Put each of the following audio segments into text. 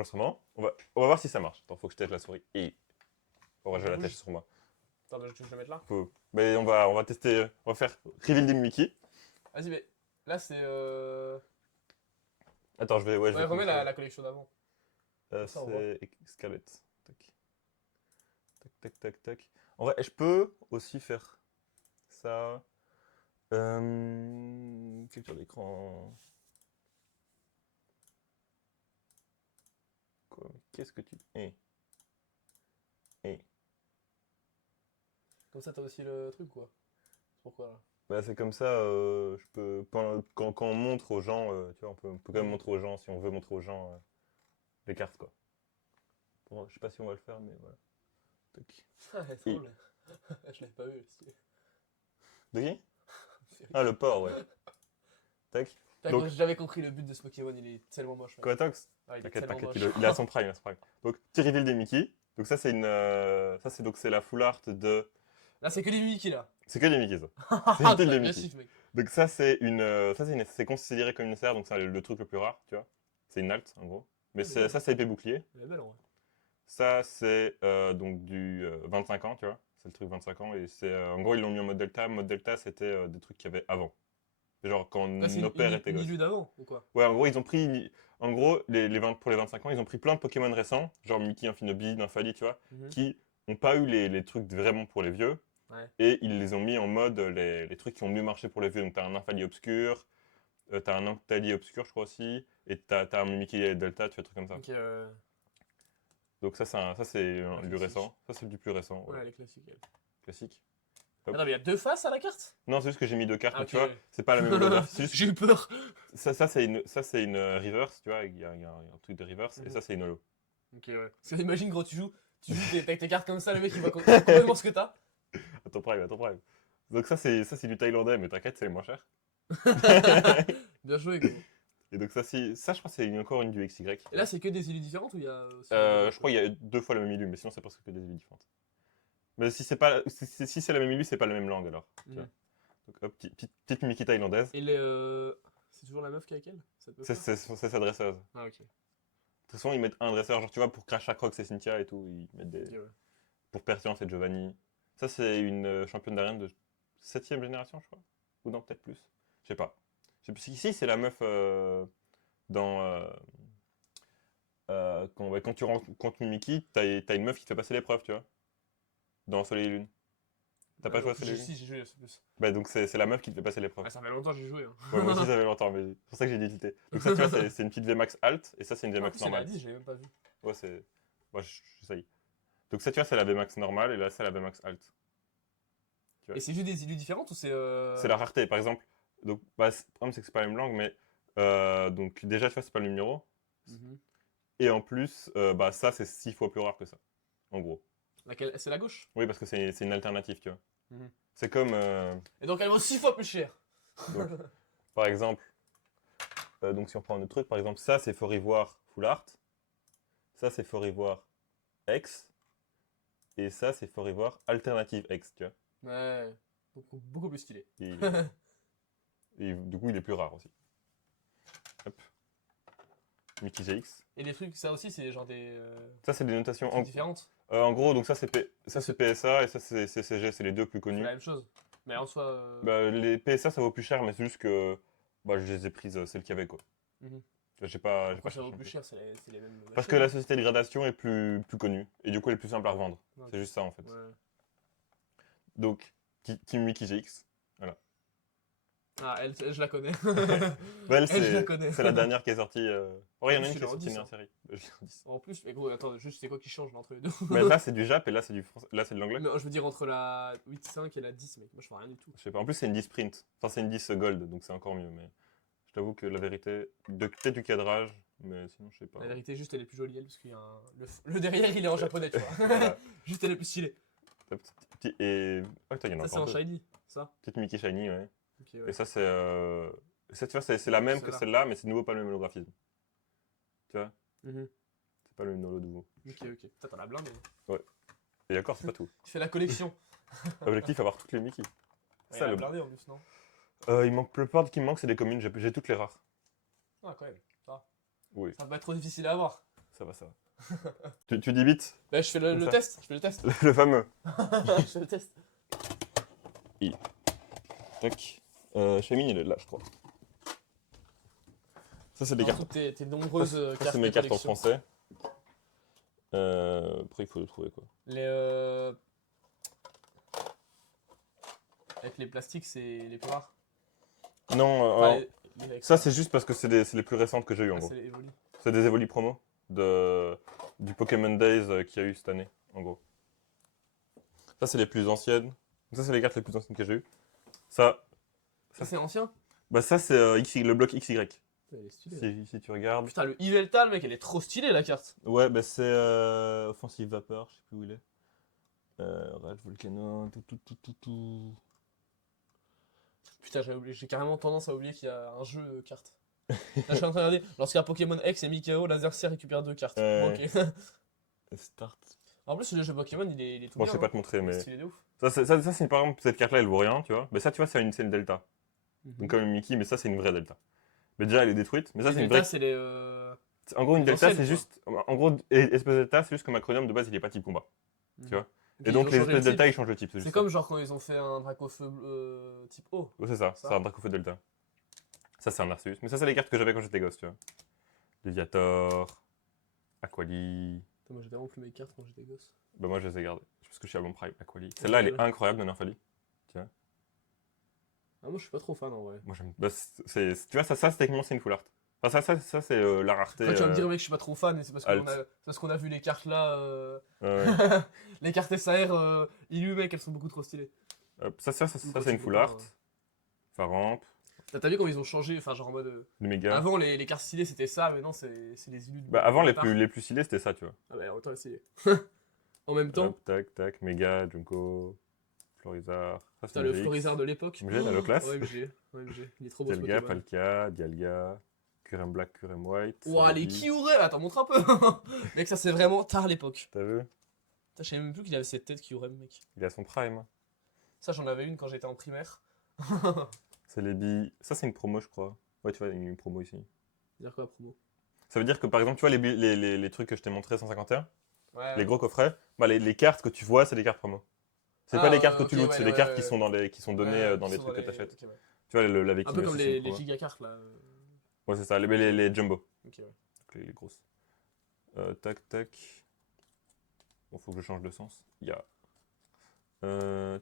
Instrument. On va voir si ça marche. Attends, faut que je teste la souris. Et on va jouer la Bouge. tête sur moi. Attends, tu veux que je le mette là? Mais on va tester. On va faire reveal des Mickey. Vas-y, mais là c'est. Attends, je Ouais, vais remets commencer. la collection d'avant. Ça, on voit. C'est Scarlett. Tac. Tac, tac, tac, tac. En vrai, je peux aussi faire ça. Capture d'écran. Quoi? Qu'est-ce que tu. Eh. Comme ça, t'as aussi le truc, quoi. C'est pourquoi là? Bah, c'est comme ça, je peux. Quand on montre aux gens, tu vois, on peut quand même montrer aux gens, si on veut montrer aux gens les cartes, quoi. Je sais pas si on va le faire, mais voilà. Tac. Ah, c'est Et- drôle. Je l'avais pas vu. De qui? Ah, le port, ouais. Tac. Donc, J'avais compris le but de ce Pokémon, il est tellement moche. Mec. quoi, Tox? Ah, il est T'inquiète, tellement t'inquiète, moche. il est à son prime, il est à son prime. Donc, petit reveal des Mickey. Donc, ça, c'est c'est la full art de. Là, c'est que des Mickey là. C'est que des Mickey, ça. C'est Ah, une t'es pile de Mickey. agressif, mec. Donc, c'est considéré comme une serre, donc c'est le truc le plus rare, tu vois. C'est une alt, en gros. Mais Ah, mais ça, c'est épée bouclier. elle est belle en vrai. Ça, c'est donc du 25 ans, tu vois. C'est le truc 25 ans. Et en gros, ils l'ont mis en mode Delta. Mode Delta, c'était des trucs qu'il y avait avant. Genre quand Ouais, c'est nos pères étaient une gosses. illue d'avant ou quoi? Ouais, en gros, ils ont pris. En gros, pour les 25 ans, ils ont pris plein de Pokémon récents, genre Mickey, Infinobi, Nymphali, tu vois, Mhm. qui n'ont pas eu les trucs vraiment pour les vieux. Ouais. Et ils les ont mis en mode les trucs qui ont mieux marché pour les vieux. Donc, t'as un Nymphali obscur, t'as un Octali obscur, je crois aussi, et t'as un Mickey Delta, tu vois, trucs comme ça. Ok, Donc, ça, c'est du classique. récent. Ça, c'est du plus récent. Ouais, Ouais. elle est classique. Elle. Classique. Hop. Attends, mais il y a deux faces à la carte? Non, c'est juste que j'ai mis deux cartes, Ah, mais ok. tu vois, c'est pas la même holographie. C'est juste J'ai eu peur. ça, c'est une reverse, tu vois, il y a un truc de reverse, et Mhm. ça, c'est une holo. Ok, ouais. Parce que imagine gros, tu joues avec tes cartes comme ça, le mec il voit complètement ce que t'as. À ton prime, à ton prime. Donc ça c'est du thaïlandais, mais t'inquiète, c'est les moins cher. Bien joué, gros. Et donc ça je crois que c'est encore une du XY. Et là, c'est que des illus différentes ou il y a aussi. Je crois qu'il y a deux fois le même illu, mais sinon c'est presque que des illues différentes. Mais si c'est pas, si c'est la même illu, c'est pas la même langue alors. Tu vois. Mhm. Donc hop, petite Mickey thaïlandaise. Et les. C'est toujours la meuf qui est avec elle? Cette meuf C'est sa dresseuse. Ah, ok. Très souvent ils mettent un dresseur, genre tu vois, pour Crash Crocs et Cynthia et tout, ils mettent des. Ok, ouais. Pour Pertiance et Giovanni. Ça c'est une championne d'arène de 7ème génération, je crois. Ou non, peut-être plus. Je sais pas. Je sais plus si c'est la meuf dans. Quand tu rencontres Mimiki, t'as une meuf qui te fait passer l'épreuve, tu vois. Dans Soleil et Lune. T'as pas joué à Soleil et Lune? Si, j'ai joué, c'est plus. Bah donc c'est la meuf qui te fait passer l'épreuve. Ah, ça fait longtemps que j'ai joué. Hein. Ouais, moi aussi ça fait longtemps, mais c'est pour ça que j'ai dit tilté. Donc ça tu vois, c'est une petite VMAX alt, et ça c'est une En VMAX plus, elle a normale. 10, j'ai même pas vu. Ouais, c'est. Moi j'essaye. Donc ça tu vois, c'est la VMAX normale, et là c'est la VMAX alt. Tu vois. Et c'est juste des illus différentes ou c'est. C'est la rareté, par exemple. Donc, le problème c'est que c'est pas la même langue, mais. Donc déjà tu vois, c'est pas le numéro. Mhm. Et en plus, ça c'est 6 fois plus rare que ça. En gros. Laquelle? C'est la gauche. Oui, parce que c'est une alternative, tu vois. Mhm. C'est comme, Et donc elle vaut 6 fois plus cher. donc, par exemple, donc si on prend un autre truc, par exemple, ça c'est Fort Ivoire Full Art, ça c'est Fort Ivoire X, et ça c'est Fort Ivoire Alternative X, tu vois. Ouais. Beaucoup plus stylé. Et, et du coup, il est plus rare aussi. Hop. Mickey GX. Et les trucs, ça aussi, c'est genre des. Ça c'est des notations. Trucs différentes. En gros, donc ça c'est PSA et ça c'est CCG, c'est les deux plus C'est connus. la même chose. Mais en soi. Les PSA ça vaut plus cher, mais c'est juste que je les ai prises celles qu'il y avait quoi. Mhm. J'ai pas Pourquoi ça vaut cherché plus plus. cher? C'est les mêmes. Parce que la société de gradation est plus connue et du coup elle est plus simple à revendre. Ok. C'est juste ça en fait. Ouais. Donc Team Mickey GX, voilà. Ah, elle, je la connais. Elle, Elle, je la connais. c'est la dernière qui est sortie. Oh, il y en a En plus, une tu qui est l'as en sortie 10, une hein. série. Je l'ai en 10. En plus, mais gros, attends, juste c'est quoi qui change entre les deux? Mais là c'est du Jap et là c'est du français. Là c'est de l'anglais. Non, je veux dire entre la 8.5 et la 10, mec. Moi, je vois rien du tout. Je sais pas. En plus c'est une 10 print. Enfin c'est une 10 gold, donc c'est encore mieux. Mais je t'avoue que la vérité, peut-être du cadrage, mais sinon je sais pas. La vérité, juste, elle est plus jolie, elle, parce qu'il y a le derrière, il est en japonais, tu vois. Voilà. Juste, elle est plus stylée. Et. Oh, attends, il y en a Ça, c'est en encore deux. shiny, ça. Petite Mickey Shiny, ouais. Ok, ouais. Et ça, c'est. Ça, tu vois, c'est la même que Celle-là. celle-là, mais c'est de nouveau pas le même holographisme. Tu vois, Mhm. c'est pas le même holo nouveau. Ok, ok. Putain, t'en as blindé. Et d'accord, c'est pas tout. Tu fais la collection. Objectif, avoir toutes les Mickey. Ouais, Ça, elle a le. blindé en plus, non? Il manque, le part qui me manque, c'est des communes. J'ai toutes les rares. Ah, quand même. Ça va. Oui. Ça va pas être trop difficile à avoir. Ça va, ça va. Tu dis vite. Bah, je fais Comme le ça. test. Je fais le test. Le fameux. Je fais le test. Tac. Shamine, il est là, je crois. Ça, c'est des Alors, cartes. toutes tes nombreuses Ça, cartes c'est mes de cartes en collection. français. Après, il faut le trouver, quoi. Les. Avec les plastiques, c'est les plus rares. Non, Enfin, alors, avec ça, c'est juste parce que c'est les plus récentes que j'ai eues, en ah, gros. c'est les Evoli. C'est des Evoli promo du Pokémon Days qu'il y a eu cette année, en gros. Ça, c'est les plus anciennes. Ça, c'est les cartes les plus anciennes que j'ai eues. Ça, Ça, c'est ancien. bah ça c'est le bloc XY. Elle est stylée. Si tu regardes. Putain, le Yveltal, le mec, elle est trop stylée la carte. Ouais, bah c'est Offensive Vapeur, je sais plus où il est. Rage Volcano, tout. Putain, j'ai carrément tendance à oublier qu'il y a un jeu carte. Là, je suis en train de regarder. Lorsqu'un Pokémon X et Mikao, Lasercia récupère 2 cartes. Bon, ok. Start. En plus, le jeu Pokémon, il est tout Bon, bien. je sais pas te montrer, Il est mais. stylé de ouf. Ça, c'est par exemple, cette carte-là, elle vaut rien, tu vois. Mais ça, tu vois, c'est une Delta. Donc, comme une Mickey, mais ça, c'est une vraie Delta. Mais déjà, elle est détruite. Mais ça, Les c'est une Delta, vraie. c'est les. En gros, une les Delta, anciennes, c'est quoi. juste. En gros, espèce de Delta, c'est juste que Macronium de base, il est pas type combat. Tu vois. Et Ils donc, ont les changé espèces le Delta, type. ils changent de type. C'est juste comme genre quand ils ont fait un Dracofeu type O. ça. Ouais, c'est ça. Ça. C'est un Dracofeu Delta. Ça, c'est un Arceus. Mais ça, c'est les cartes que j'avais quand j'étais gosse, tu vois. Léviator, Aquali. Putain, moi, j'ai tellement plus mes cartes quand j'étais gosse. Bah, moi, je les ai gardées. Parce que je suis à mon prime, Aquali. Celle-là, elle est incroyable de Nerfali. Ah, moi, je suis pas trop fan en vrai. Moi, j'aime. Bah, tu vois, ça techniquement, c'est une full art. Enfin, ça c'est la rareté. Après, tu vas me dire, mec, je suis pas trop fan, et c'est parce Alt. qu'on a vu les cartes là. Ouais. Les cartes SAR Illu, mec, elles sont beaucoup trop stylées. Hop, ça, Quand c'est tu une peux full pas, art. Faramp, T'as vu comment ils ont changé, enfin, genre en mode. le méga. Avant, les cartes stylées c'était ça, mais non, c'est les Illus. Bah, avant, départ. les plus stylés, c'était ça, tu vois. Ah, bah, autant essayer. En même temps, Hop, tac, méga, Junko, Florizard. Ça, c'est t'as une le VX. Florizard de l'époque. OMG, la low class. OMG, il est trop beau ce Dialga, Pokémon. Palkia, Dialga, Curem Black, Curem White. Ouah, les Celebi. Kyurem, attends, montre un peu. Mec, ça c'est vraiment tard l'époque. T'as vu? Putain, je savais même plus qu'il avait cette tête Kyurem, mec. Il a son prime. Ça, j'en avais une quand j'étais en primaire. Celebi. Ça, c'est une promo, je crois. Ouais, tu vois, il y a une promo ici. Dire quoi, promo? Ça veut dire que, par exemple, tu vois, les trucs que je t'ai montré 151, Ouais. les gros coffrets, bah, les cartes que tu vois, c'est des cartes promo. C'est Ah, pas les cartes que ok, tu lootes, ouais, c'est les ouais, cartes ouais, qui ouais. sont qui sont données Ouais, dans qui les sont trucs que les- t'achètes. ok, ouais. Tu vois, la Viking Un peu comme aussi, c'est une les promo. gigacartes là. Ouais, c'est ça, les jumbo, Ok, ouais. donc les grosses. Tac. Bon, faut que je change de sens. Il y a. Tu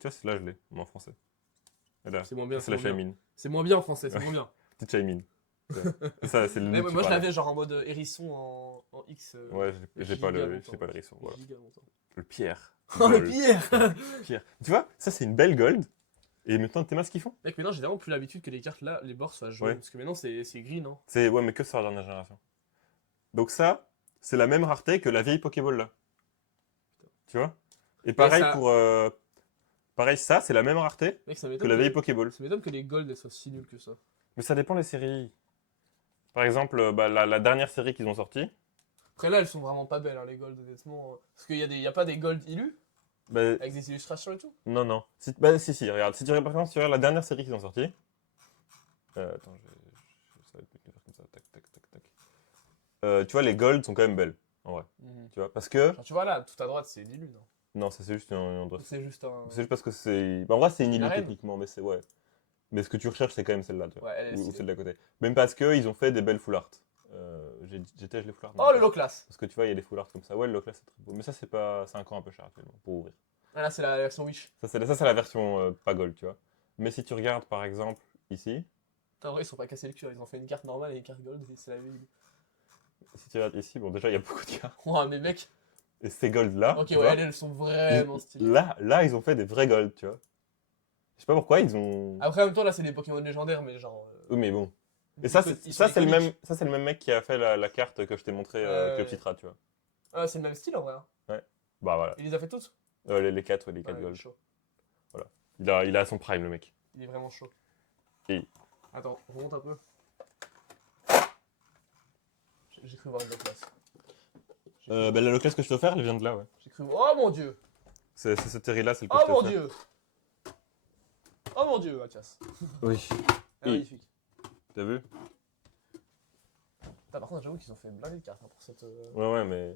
vois, c'est là, je l'ai, en français. Et là, C'est moins bien. c'est la moins bien. Shaimine. C'est moins bien en français, c'est moins bien. Petite Shaimine. Ça, c'est le Mais look moi qui je parle. l'avais genre en mode hérisson en X. Ouais, j'ai pas giga le longtemps. hérisson. Voilà. Giga longtemps. Le Pierre. Oh le Gold. pire. Pierre. Tu vois, ça, c'est une belle gold. Et maintenant, t'es ce qu'ils font? Mec, maintenant j'ai vraiment plus l'habitude que les cartes là, les bords soient jaunes. Ouais. Parce que maintenant c'est gris, non? Ouais, mais que sur la dernière génération. Donc ça, c'est la même rareté que la vieille Pokéball là. Tu vois? Et pareil ça- pour... Pareil, ça, c'est la même rareté Mec, ça que m'étonne la vieille Pokéball. ça m'étonne que les golds elles soient si nulles que ça. Mais ça dépend des séries. Par exemple, bah, la dernière série qu'ils ont sortie, Après là elles sont vraiment pas belles hein, les golds honnêtement. Parce qu'il y a pas des golds illus bah, avec des illustrations et tout. non. Si, si, regarde. Si tu regardes, par exemple, si tu regardes la dernière série qu'ils ont sortie... attends, ça va être mieux de faire comme ça. Tac. Tu vois, les golds sont quand même belles, en vrai. Tu vois, parce que... Genre, tu vois là, tout à droite c'est l'illu, non? Non, ça c'est juste un dress. C'est juste un. C'est juste parce que c'est... bah, en vrai, c'est une La illu reine. techniquement, mais c'est... Ouais. Mais ce que tu recherches, c'est quand même celle-là, tu vois. Ouais, elle est Ou stylée. celle d'à côté. Même parce qu'ils ont fait des belles full art. J'étais les full art. Oh le low class. Parce que tu vois, il y a des full art comme ça. Ouais, le low class, c'est très beau. Mais ça, c'est pas... C'est encore un peu cher actuellement, pour ouvrir. Ah là c'est la version Wish. Ça, c'est la version pas gold, tu vois. Mais si tu regardes, par exemple, ici... En vrai ils sont pas cassés le cul, ils ont fait une carte normale et une carte gold et c'est la vie. Si tu regardes ici, bon, déjà, il y a beaucoup de cartes. Ouah mais mec. Et ces gold-là, Ok tu ouais, vois, elles sont vraiment stylées. là, ils ont fait des vrais gold, tu vois. Je sais pas pourquoi, ils ont... Après en même temps là c'est des Pokémon légendaires mais genre. Oui, mais bon. Et ça, ils c'est sont le iconiques. même, ça, c'est le même mec qui a fait la carte que je t'ai montré avec le petit rat, tu vois. Ah c'est le même style en vrai. Hein. Bah voilà. Il les a fait toutes. Les 4, les Ouais, 4 il est gold. chaud. Il a son prime, le mec. Il est vraiment chaud. Et- Attends, remonte un peu. J'ai cru voir une low class. Bah, la classe que je t'ai offert, elle vient de là, ouais. J'ai cru. Oh mon dieu. C'est cette série-là, celle que Oh je t'ai mon offert. dieu. Oh mon dieu, Mathias. Oui. Elle est magnifique. T'as vu? Ah, par contre, j'avoue qu'ils ont fait blindé de cartes pour cette. Ouais, mais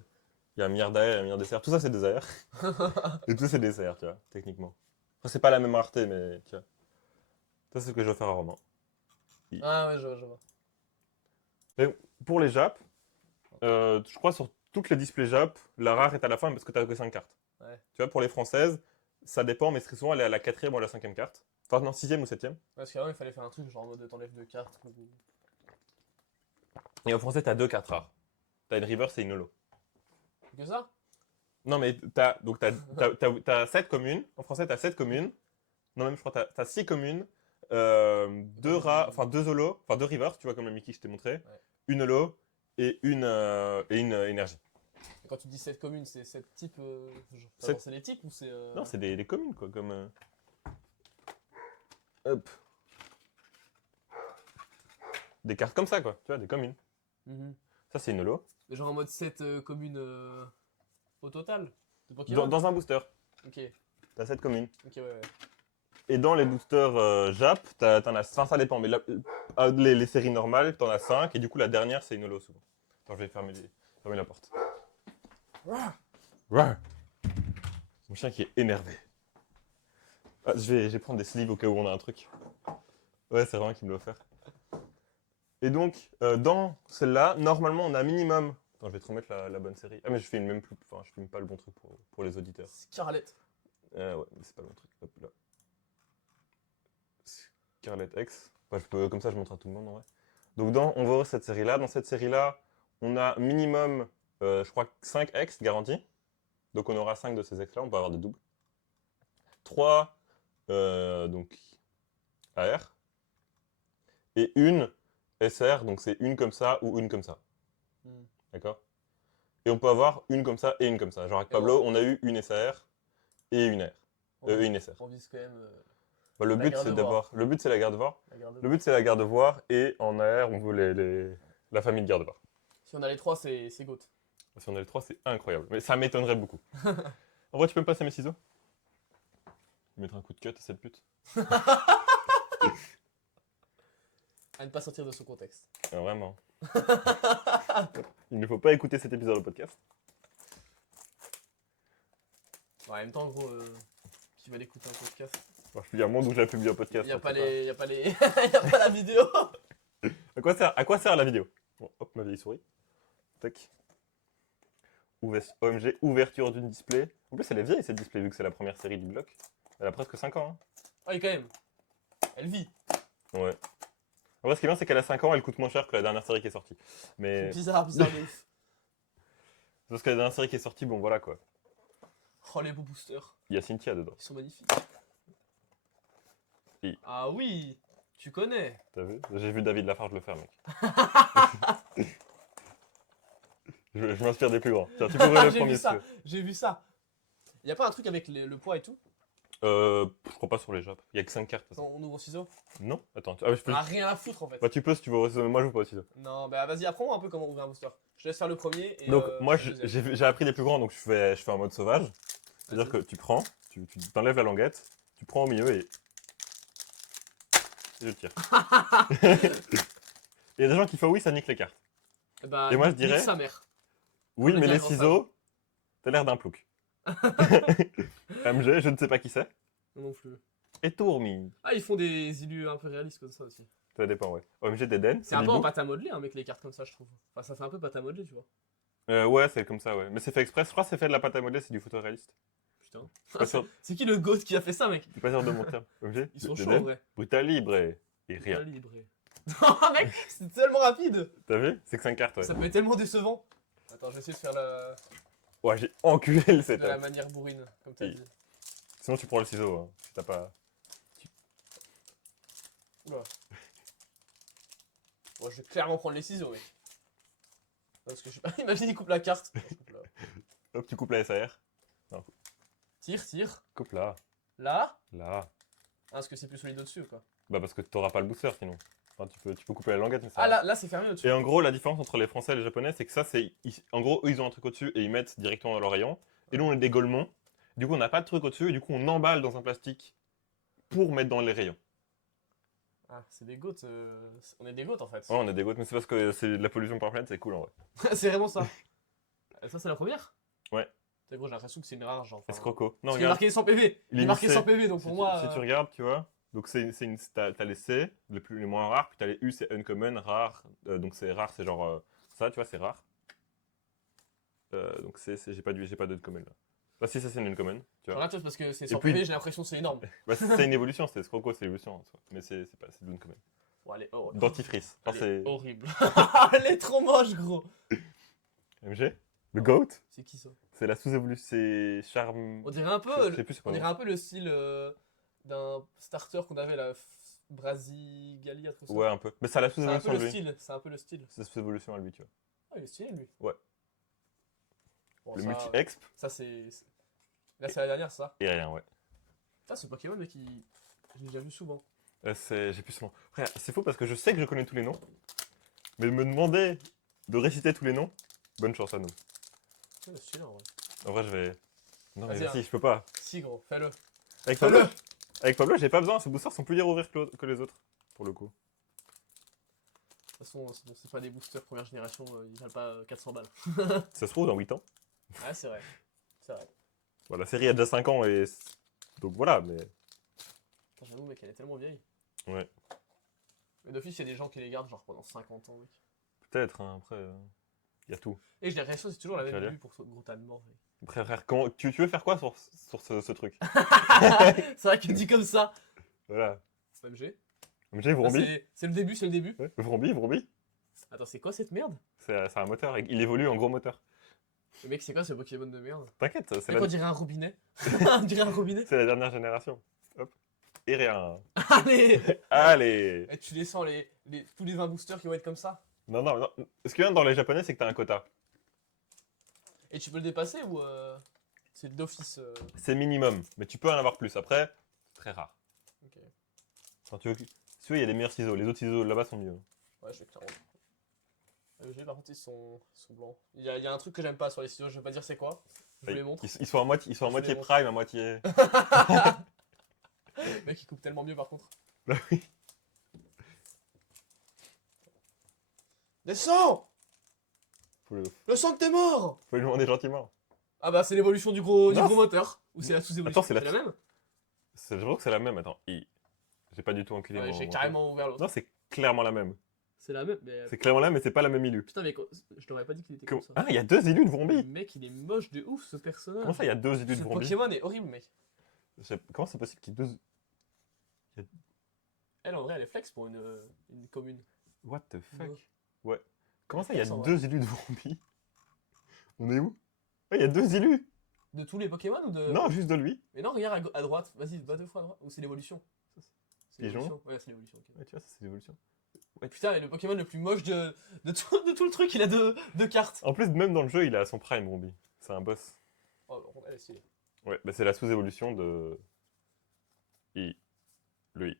il y a un milliard d'AR et un milliard d'SR. Tout ça, c'est des AR. Et tout ça, c'est des SR, tu vois, techniquement. Après, c'est pas la même rareté, mais tu vois. Ça, c'est ce que je vais faire à Romain. Ah, ouais, je vois. Mais pour les Jap, je crois sur toutes les displays Jap, la rare est à la fin parce que t'as que 5 cartes. Ouais. Tu vois, pour les françaises, ça dépend, mais très souvent, elle est à la 4e ou à la 5e carte. Enfin, non, 6e ou 7e. Parce qu'avant, il fallait faire un truc genre en mode t'enlèves 2 cartes. Et en français, t'as 2 cartes rares. T'as une reverse et une holo. Que ça? Non, mais t'as 7 communes. En français, t'as 7 communes. Non, même, je crois, t'as 6 communes. 2 rares, enfin 2 holos, enfin 2 reverse, tu vois, comme le Mickey que je t'ai montré. Ouais. Une holo et une énergie. Et quand tu dis 7 communes, c'est 7 types. Sept- C'est des types ou c'est. Non, c'est des communes, quoi, comme. Hop. Des cartes comme ça, quoi, tu vois, des communes. Mhm. Ça, c'est une holo. Mais genre en mode 7 communes au total de Pokémon. Dans un booster, Ok, t'as 7 communes. ok, ouais. Et dans les boosters Jap, t'en as. Enfin, ça dépend, mais les séries normales, t'en as 5, et du coup, la dernière, c'est une holo souvent. Attends, je vais fermer la porte. Rouah. Mon chien qui est énervé. Ah, je vais prendre des sleeves au cas où on a un truc. Ouais, c'est vraiment qui me l'a offert. Et donc, dans celle-là, normalement, on a minimum. Attends, je vais te remettre la bonne série. Ah, mais je filme même plus. Enfin, je filme pas le bon truc pour les auditeurs. Scarlett. Ouais, mais c'est pas le bon truc. Hop là. Scarlet X. Enfin, comme ça, je montre à tout le monde en vrai. Donc, on va voir cette série-là. Dans cette série-là, on a minimum, je crois, 5 X garantis. Donc, on aura 5 de ces X-là. On peut avoir des doubles. 3 donc AR. Et une SR, donc c'est une comme ça ou une comme ça. Hmm. D'accord? Et on peut avoir une comme ça et une comme ça. Genre avec Et Pablo, on a eu une SR et une R. Une SR. On vise quand même Bah, le la but, garde c'est de voir. d'avoir. Le but, c'est la garde-voir. la garde de Le voir. but, c'est la garde-voir. Et en AR, on veut la famille de garde-voir. Si on a les 3, c'est GOAT. Si on a les 3, c'est incroyable. Mais ça m'étonnerait beaucoup. En vrai, tu peux me passer mes ciseaux? Je vais mettre un coup de cut à cette pute. À ne pas sortir de ce contexte. Ah, vraiment. Il ne faut pas écouter cet épisode de podcast. En même temps, gros, qui va l'écouter un podcast. Bon, je peux dire un monde où j'ai publié un Il podcast. n'y a, hein, pas c'est les... y a pas les. Y a pas la vidéo. À quoi sert la vidéo? Bon, hop, ma vieille souris. Tac. OMG, ouverture d'une display. En plus, elle est vieille cette display, vu que c'est la première série du bloc. Elle a presque 5 ans. Ah oui, quand même. Elle vit. Hein. Ouais. En vrai, ce qui est bien, c'est qu'elle a 5 ans, elle coûte moins cher que la dernière série qui est sortie. Mais Bizarre de ouf. parce que la dernière série qui est sortie, bon, voilà quoi. Oh, les beaux boosters. Il y a Cynthia dedans. Ils sont magnifiques. Oui. Ah oui, tu connais. T'as vu? J'ai vu David Lafarge le faire, mec. je m'inspire des plus grands. Tiens, tu peux ouvrir le J'ai premier vu si tu ça. veux. J'ai vu ça. Y a pas un truc avec le poids et tout? Je crois pas sur les Japs. Il y a que 5 cartes. Quand on ouvre au ciseau? Non? Attends. Ah, je peux... On a rien à foutre en fait. Bah, tu peux si tu veux. Moi, je veux pas aussi. Non, bah vas-y, apprends-moi un peu comment ouvrir un booster. Je te laisse faire le premier. Et, Donc, moi, le deuxième. j'ai appris des plus grands, donc je fais en mode sauvage. C'est-à-dire que Vas-y. tu prends, tu t'enlèves la languette, tu prends au milieu et je tire. Il y a des gens qui font oui, ça nique les cartes. Eh bah, Et moi, je nique dirais- sa mère. Oui, On le mais dit les avant ciseaux, t'as l'air d'un plouc. MG, je ne sais pas qui c'est. Non, non plus. Et Tourmi. Ah, ils font des illus un peu réalistes comme ça aussi. Ça dépend, ouais. OMG d'Eden. C'est un peu en pâte à modeler, hein, mec, les cartes comme ça, je trouve. Enfin, ça fait un peu pâte à modeler, tu vois. Ouais, c'est comme ça, ouais. Mais c'est fait exprès. Je crois que c'est fait de la pâte à modeler, c'est du photoréaliste. Putain. Je suis pas sûr, C'est qui le goat qui a fait ça, mec? je suis pas sûr de mon terme. OMG. Ils sont d'Eden. chauds en vrai. Brutal libre et rien. Pas libre. Non, mec, c'est tellement rapide. T'as vu? C'est que 5 cartes, ouais. Ça peut être tellement décevant. Attends, je vais essayer de faire Ouais, j'ai enculé le de setup. la manière bourrine, comme t'as Oui. dit. Sinon, tu prends le ciseau, hein, si t'as pas. Oula. Bon, je vais clairement prendre les ciseaux, mec. Parce que je sais pas, imagine, il coupe la carte. Non, je coupe là. Hop, tu coupes la SAR. Tire, tire. Coupe là. Là. Là. Ah, parce que c'est plus solide au-dessus ou quoi? Bah, parce que t'auras pas le booster sinon. Enfin, tu peux couper la languette, mais ça. Ah, là c'est fermé au-dessus. Et en gros, la différence entre les Français et les Japonais, c'est que ça, c'est. En gros, eux, ils ont un truc au-dessus et ils mettent directement dans leur rayon. Et nous, on est des golemons. Du coup, on n'a pas de truc au-dessus et du coup, on emballe dans un plastique pour mettre dans les rayons. Ah, c'est des goats. On est des goats en fait. Ouais, on est des goats, mais c'est parce que c'est de la pollution par planète, c'est cool en vrai. C'est vraiment ça. Ça, c'est la première? Ouais. C'est gros, j'ai l'impression que c'est une rare, genre. Enfin, Escroco. Non, parce qu'il est regarde. marqué 100 PV. Il est marqué lycée. 100 PV, donc Si pour tu, moi. si tu regardes, tu vois. Donc t'as les C, les moins rares, puis t'as les U, c'est uncommon, rare. Donc c'est rare, c'est genre ça, tu vois, c'est rare. Donc j'ai pas d'uncommon là. Bah si, ça c'est une uncommon, tu vois. Voilà, tu vois, parce que c'est 100 puis- PV, j'ai l'impression que c'est énorme. Bah, c'est une évolution, c'est Escroco, c'est l'évolution en soi. Mais c'est pas, c'est de l'uncommon. Bon, elle est horrible. Dentifrice. Elle Enfin, est c'est horrible. Elle est trop moche, gros. MG. Le GOAT. C'est qui ça? C'est la sous-évolution, c'est Charme. On dirait un peu, Je sais plus c'est quoi. on dirait un peu le style d'un starter qu'on avait, la Brasigali, un truc comme ça. Ouais, un peu. Mais c'est la C'est un peu sous-évolution de le lui. style, c'est un peu le style. C'est la sous-évolution à lui, tu vois. Ah, il est stylé, lui. Ouais. Bon, Le ça, multi-exp ça là, c'est la dernière, ça. et rien, ouais. Putain, ce Pokémon, mec, je l'ai déjà vu souvent. J'ai plus son nom. Frère, c'est faux parce que je sais que je connais tous les noms. Mais me demander de réciter tous les noms, bonne chance à nous. C'est stylé, en vrai. En vrai, je vais. Non, mais Vas-y, si, je peux pas. Si, gros, fais-le. Avec Fais-le. Pablo, avec Pablo, j'ai pas besoin. Ces boosters sont plus durs à ouvrir que les autres, pour le coup. De toute façon, c'est pas des boosters première génération, ils valent pas 400 balles. Ça se trouve dans 8 ans. Ouais, c'est vrai. C'est vrai. Bon, la série a déjà 5 ans et. Donc voilà, mais. Putain, j'avoue, mec, elle est tellement vieille. Ouais. Mais d'office, il y a des gens qui les gardent, genre pendant 50 ans, mec. Peut-être, hein, après. Il y a tout. Et j'ai l'impression que c'est toujours la Tu vas même lire vue pour gros tas de morts, mec. Après, frère, tu veux faire quoi sur ce truc? C'est vrai que dit comme ça. Voilà. MG. MG, Ah, Vrombi. c'est le début, c'est le début. Ouais, Vrombi. Attends, c'est quoi cette merde? C'est un moteur. Il évolue en gros moteur. Le mec, c'est quoi ce Pokémon de merde? T'inquiète, c'est C'est la... quoi, on dirait un robinet? On dirait un robinet? c'est la dernière génération. Hop. Et rien. Allez! Allez. Et tu descends tous les 20 boosters qui vont être comme ça. Non. Ce qu'il y a dans les japonais, c'est que t'as un quota. Et tu peux le dépasser ou c'est d'office C'est minimum, mais tu peux en avoir plus. Après, c'est très rare. Ok. Quand tu veux, si tu veux, il y a des meilleurs ciseaux. Les autres ciseaux là-bas sont mieux. Ouais, je vais clairement. MG, par contre, ils sont blancs. Il y a un truc que j'aime pas sur les ciseaux, je vais pas dire c'est quoi. Je vous les montre. Ils sont à moitié, Je moitié les montre. prime, à moitié. Le mec, il coupe tellement mieux par contre. Bah oui. Descends! Faut le, Le sang que t'es mort! faut lui demander gentiment. Ah bah, c'est l'évolution du gros Non, moteur. Ou c'est la sous-évolution? Attends, c'est la- la même? Je vois que c'est la même. Attends, j'ai pas du tout enculé Ouais, mon- j'ai mon carrément ouvert truc. l'autre. Non, c'est clairement la même. C'est la même, mais. C'est clairement la même, mais c'est pas la même illu. Putain, mais je t'aurais pas dit qu'il était comme ça. Ah, il y a deux illus de Le Vrombi. mec, il est moche de ouf ce personnage. Comment ça, il y a deux illus de Ce Vrombi? Pokémon est horrible, mec. Comment c'est possible qu'il y ait deux. Elle, en vrai, elle est flex pour une commune. What the fuck? Ouais. Ouais. Comment ça, il y a Flex, en deux illus de Vrombi? On est où? Ah, il y a deux illus. De tous les Pokémon ou de. Non, juste de lui. Mais non, regarde à droite. Vas-y, va 2 fois à droite. Ou c'est l'évolution? C'est Pigeon. l'évolution. Ouais, c'est l'évolution. Ok. Ouais, tu vois, ça c'est l'évolution. Putain, et le Pokémon le plus moche de tout le truc, il a deux cartes. En plus, même dans le jeu, il a son prime, Vrombi. C'est un boss. Oh, par contre, elle est stylée. Ouais, bah c'est la sous-évolution de. Le I.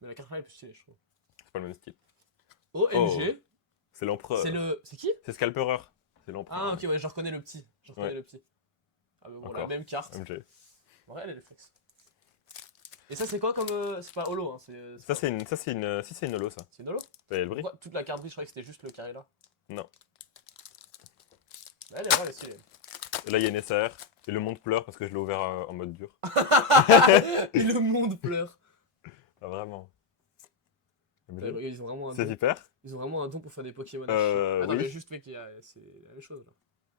Mais la carte elle est plus stylée, je trouve. C'est pas le même style. OMG. C'est l'empereur. C'est qui? C'est Scalperer. C'est l'empereur. Ah, ok, ouais, je reconnais le petit. Je reconnais Ouais. le petit. Ah, mais bon, la Encore. même carte. MG. En vrai, elle est flex. Et ça, c'est quoi comme. C'est pas holo, hein. Ça, c'est une. Si, c'est une holo, ça. C'est une holo? Bah, elle brille. Pourquoi toute la carte brille? Je croyais que c'était juste le carré là. Non. Bah, elle est stylée. Et là, il y a une SR. Et le monde pleure parce que je l'ai ouvert en mode dur. Et le monde pleure. Ah, vraiment. Putain, regarde, ils ont vraiment un C'est don. hyper. Ils ont vraiment un don pour faire des Pokémon. Oui. Attends, mais juste, mec, c'est la même chose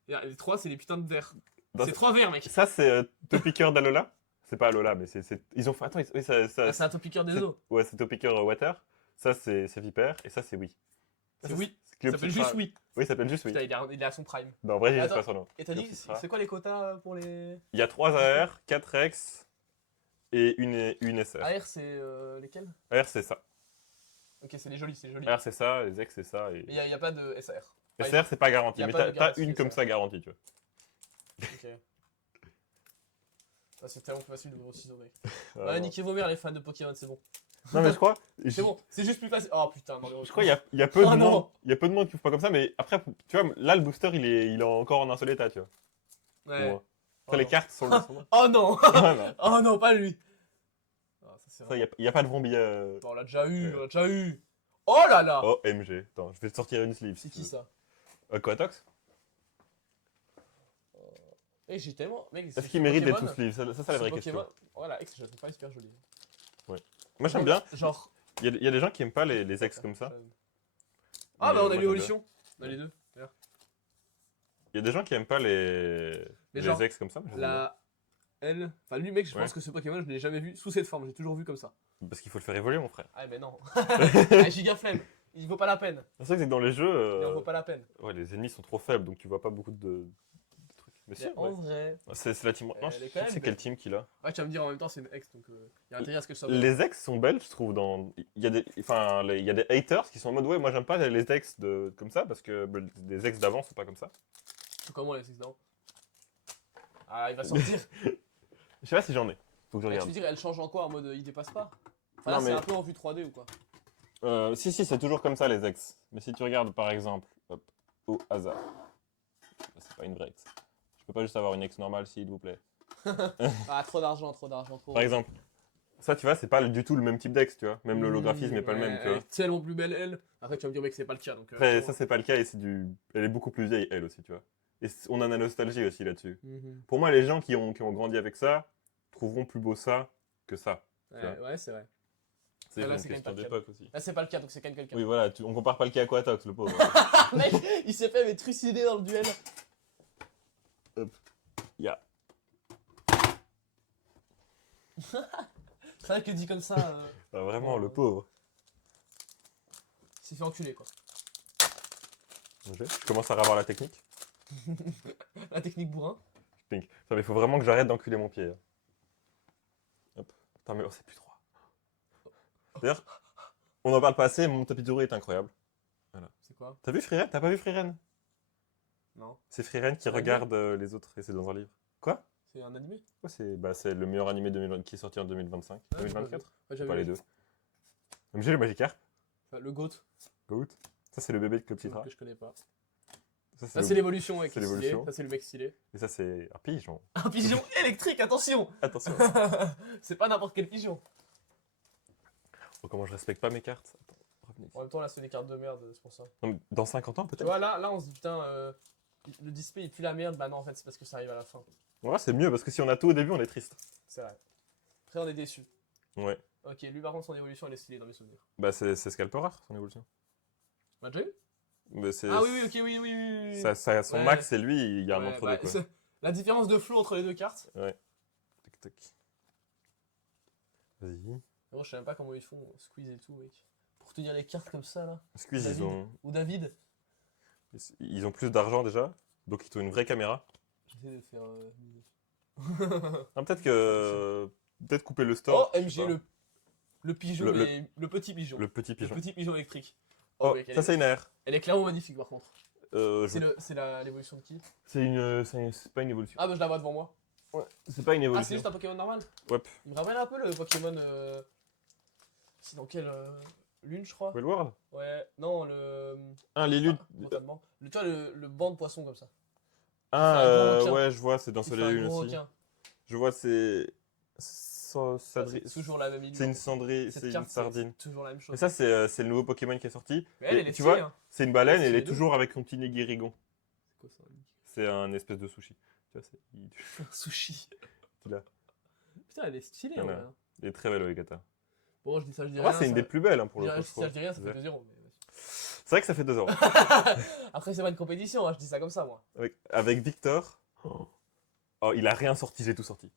là. Et les 3, c'est des putains de verres. Dans C'est ce- 3 verres, mec. Ça, c'est Topiqueur d'Alola. C'est pas Alola, mais ils ont fait. Attends, oui, ça. Ah, c'est un topiqueur des c'est- eaux. Ouais, c'est Topiqueur Water. Ça, c'est Vipère. Et ça, c'est Oui. C'est oui. Ça Ça s'appelle juste oui. Oui, ça s'appelle juste Oui. Putain, il est à son prime. Non, en vrai, j'ai juste Attends. pas son nom. Et t'as dit, Cleopatra. c'est quoi les quotas pour les. Il y a 3 AR, 4 X et une SR. AR, c'est lesquels? AR, c'est ça. Ok, c'est les jolis, c'est joli. AR, c'est ça. Les X, c'est ça. Et... Mais il n'y a pas de SR. SR, c'est pas garanti. y a Mais pas de t'as garantie, une comme ça. ça garantie, tu vois. Ok. Ah, c'est tellement plus facile de vos ciseaux, mec. Vraiment. Ouais, niquez vos mères, les fans de Pokémon, c'est bon. Non, mais je crois. C'est bon, c'est juste plus facile. Oh putain, non, Je crois qu'il y a peu Oh de non. monde. Il y a peu de monde qui ouvre pas comme ça, mais après, tu vois, là, le booster, il est encore en un seul état, tu vois. pour Ouais. moi. Oh Après, les non. cartes sont le. Oh non. Ah, non. Oh non, pas lui. Ah, ça C'est Ça, vrai. y a pas de Vrombi. Bon, on l'a déjà eu, on l'a déjà eu. Oh là là. Oh, MG. Attends, je vais te sortir une sleeve. C'est si tu qui veux. ça? Quatox? Eh, j'ai tellement. Mec, Est-ce c'est qu'il mérite Pokémon. d'être sous sleeve? Ça, c'est la vraie Pokémon. question. Voilà, X, je la trouve pas super jolie. Moi, j'aime bien. Genre. Il y a des gens qui aiment pas les ex comme ça. Ah, mais bah, on a moi, j'aime l'évolution. On a les deux, d'ailleurs. Il y a des gens qui aiment pas les genre, ex comme ça. Mais j'aime La. Elle. Enfin, lui, mec, je Ouais. pense que ce Pokémon, je l'ai jamais vu sous cette forme. J'ai toujours vu comme ça. bien. Parce qu'il faut le faire évoluer, mon frère. Ah, mais non. Ah, giga flemme. Il vaut pas la peine. C'est vrai que dans les jeux, Il en vaut pas la peine. ouais, les ennemis sont trop faibles, donc tu vois pas beaucoup de trucs. Mais si, Mais en ouais. vrai. C'est la team. Non, Elle je est sais quand même c'est quelle team qu'il a. Ouais, tu vas me dire en même temps, c'est une ex, donc il y a intérêt à ce que ça soit. Les ex sont belles, je trouve. Il y a il y a des haters qui sont en mode ouais, moi j'aime pas les ex comme ça parce que les ex d'avant sont pas comme ça. Tout comment les ex d'avant. Ah, il va sortir. Je sais pas si j'en ai. Faut que je Tu regarde. veux dire, elle change en quoi? En mode il dépasse pas? Enfin, Non, là, c'est mais- un peu en vue 3D ou quoi? Si, c'est toujours comme ça les ex. Mais si tu regardes par exemple, hop, au hasard, c'est pas une vraie ex. Je peux pas juste avoir une ex normale s'il vous plaît. Ah, trop d'argent, trop. Par exemple, ça tu vois, c'est pas du tout le même type d'ex, tu vois. Même l'holographisme est pas le même, tu Elle vois. est tellement plus belle, elle. Après, tu vas me dire, mec, c'est pas le cas. Donc, Après, ça c'est pas le cas et elle est beaucoup plus vieille, elle aussi, tu vois. Et on a la nostalgie aussi là-dessus. Mhm. Pour moi, les gens qui ont grandi avec ça trouveront plus beau ça que ça. Ouais, c'est vrai. C'est Là, une c'est quand même question pas le cas. d'époque aussi. Là, c'est pas le cas, donc c'est quand même quelqu'un. Oui, voilà, on compare pas le cas à Quatox, le pauvre. Ah, mec, il s'est fait mais trucider dans le duel. Ya. C'est vrai que dit comme ça, Ah, vraiment, Oh, le ouais. pauvre. il s'est fait enculer, quoi. Je commence à revoir la technique. La technique bourrin. Putain, mais faut vraiment que j'arrête d'enculer mon pied. Hein. Hop. Attends, mais oh, c'est plus droit. D'ailleurs, on en parle pas assez, mon tapis de roue est incroyable. C'est quoi? T'as vu Freeren? T'as pas vu Freeren? Non. C'est Freeren qui Un anime regarde les autres et c'est dans un livre. Quoi? C'est un animé? Ouais, c'est le meilleur animé qui est sorti en 2025. Ah, j'ai pas 2024? vu. Ouais, j'avais Pas les vu. deux. J'ai le Magikarp. Enfin, le GOAT, Goat. Ça, c'est le bébé de Clepsydra. que je connais pas. Ça, Ça, le- c'est l'évolution, mec. c'est qui est stylé. l'évolution. Ça, c'est le mec stylé. Et ça, c'est un pigeon. Un pigeon électrique, attention. Attention. C'est pas n'importe quel pigeon. Oh, comment je respecte pas mes cartes. Attends, revenez ici. En même temps, là, c'est des cartes de merde, c'est pour ça. Non, mais dans 50 ans, Tu peut-être? vois, là, on se dit, putain, le display est plus la merde. Bah non, en fait, c'est parce que ça arrive à la fin. Ouais, c'est mieux parce que si on a tout au début, on est triste. C'est vrai. Après, on est déçu. Ouais. Ok, lui, par contre, son évolution, elle est stylée dans mes souvenirs. Bah, c'est Scalperar, son évolution. On l'a déjà eu? Mais c'est. Ah oui, ok, oui. Son Ouais. max, c'est lui, il y a un Ouais, entre bah, deux, quoi. la différence de flow entre les deux cartes. Tac, tac. Vas-y. Moi, je sais même pas comment ils font, squeeze et tout, mec. Pour tenir les cartes comme ça, là. Squeeze, David. Ou David. ils ont plus d'argent déjà, donc ils ont une vraie caméra. J'essaie de faire. Ah, peut-être couper le store. Oh, je sais MG, pas. le pigeon, le petit pigeon. Le petit Le pigeon. petit pigeon électrique. Oh, mec, ça c'est une air. elle est clairement magnifique, par contre. C'est L'évolution de qui? c'est pas une évolution. Ah, bah je la vois devant moi. Ouais, c'est pas une Ah, évolution. c'est juste un Pokémon normal? Ouais. Il me rappelle un peu le Pokémon. C'est dans quelle lune, je crois? Wellworld. Ouais, non, le. Les lunes. Totalement. Tu vois, le banc de poisson comme ça. Ah, fait un gros requin. ouais, je vois, c'est dans Il fait Soleil et un Lune gros aussi. requin. Je vois, c'est. C'est toujours la même illusion. C'est une cendrille, Cette c'est une carte, sardine. c'est toujours la même Et chose. ça, c'est le nouveau Pokémon qui est sorti. Mais elle, Et elle est tu stylée, vois, hein. c'est une baleine et C'est elle les est deux. toujours avec son petit nez guérigon. C'est quoi ça? C'est un espèce de sushi. Tu vois, Un sushi. Là. Putain, elle est stylée, Voilà. en vrai, hein. il est très belle, Ogata. Bon, je dis ça, je dis Ah, rien. c'est une ça- des plus belles hein, pour je le dis coup. rien, je dis rien, ça fait C'est 2-0. Mais... vrai que ça fait 2 euros. Après, c'est pas une compétition, hein, je dis ça comme ça, moi. Avec Victor. Oh, il a rien sorti, j'ai tout sorti.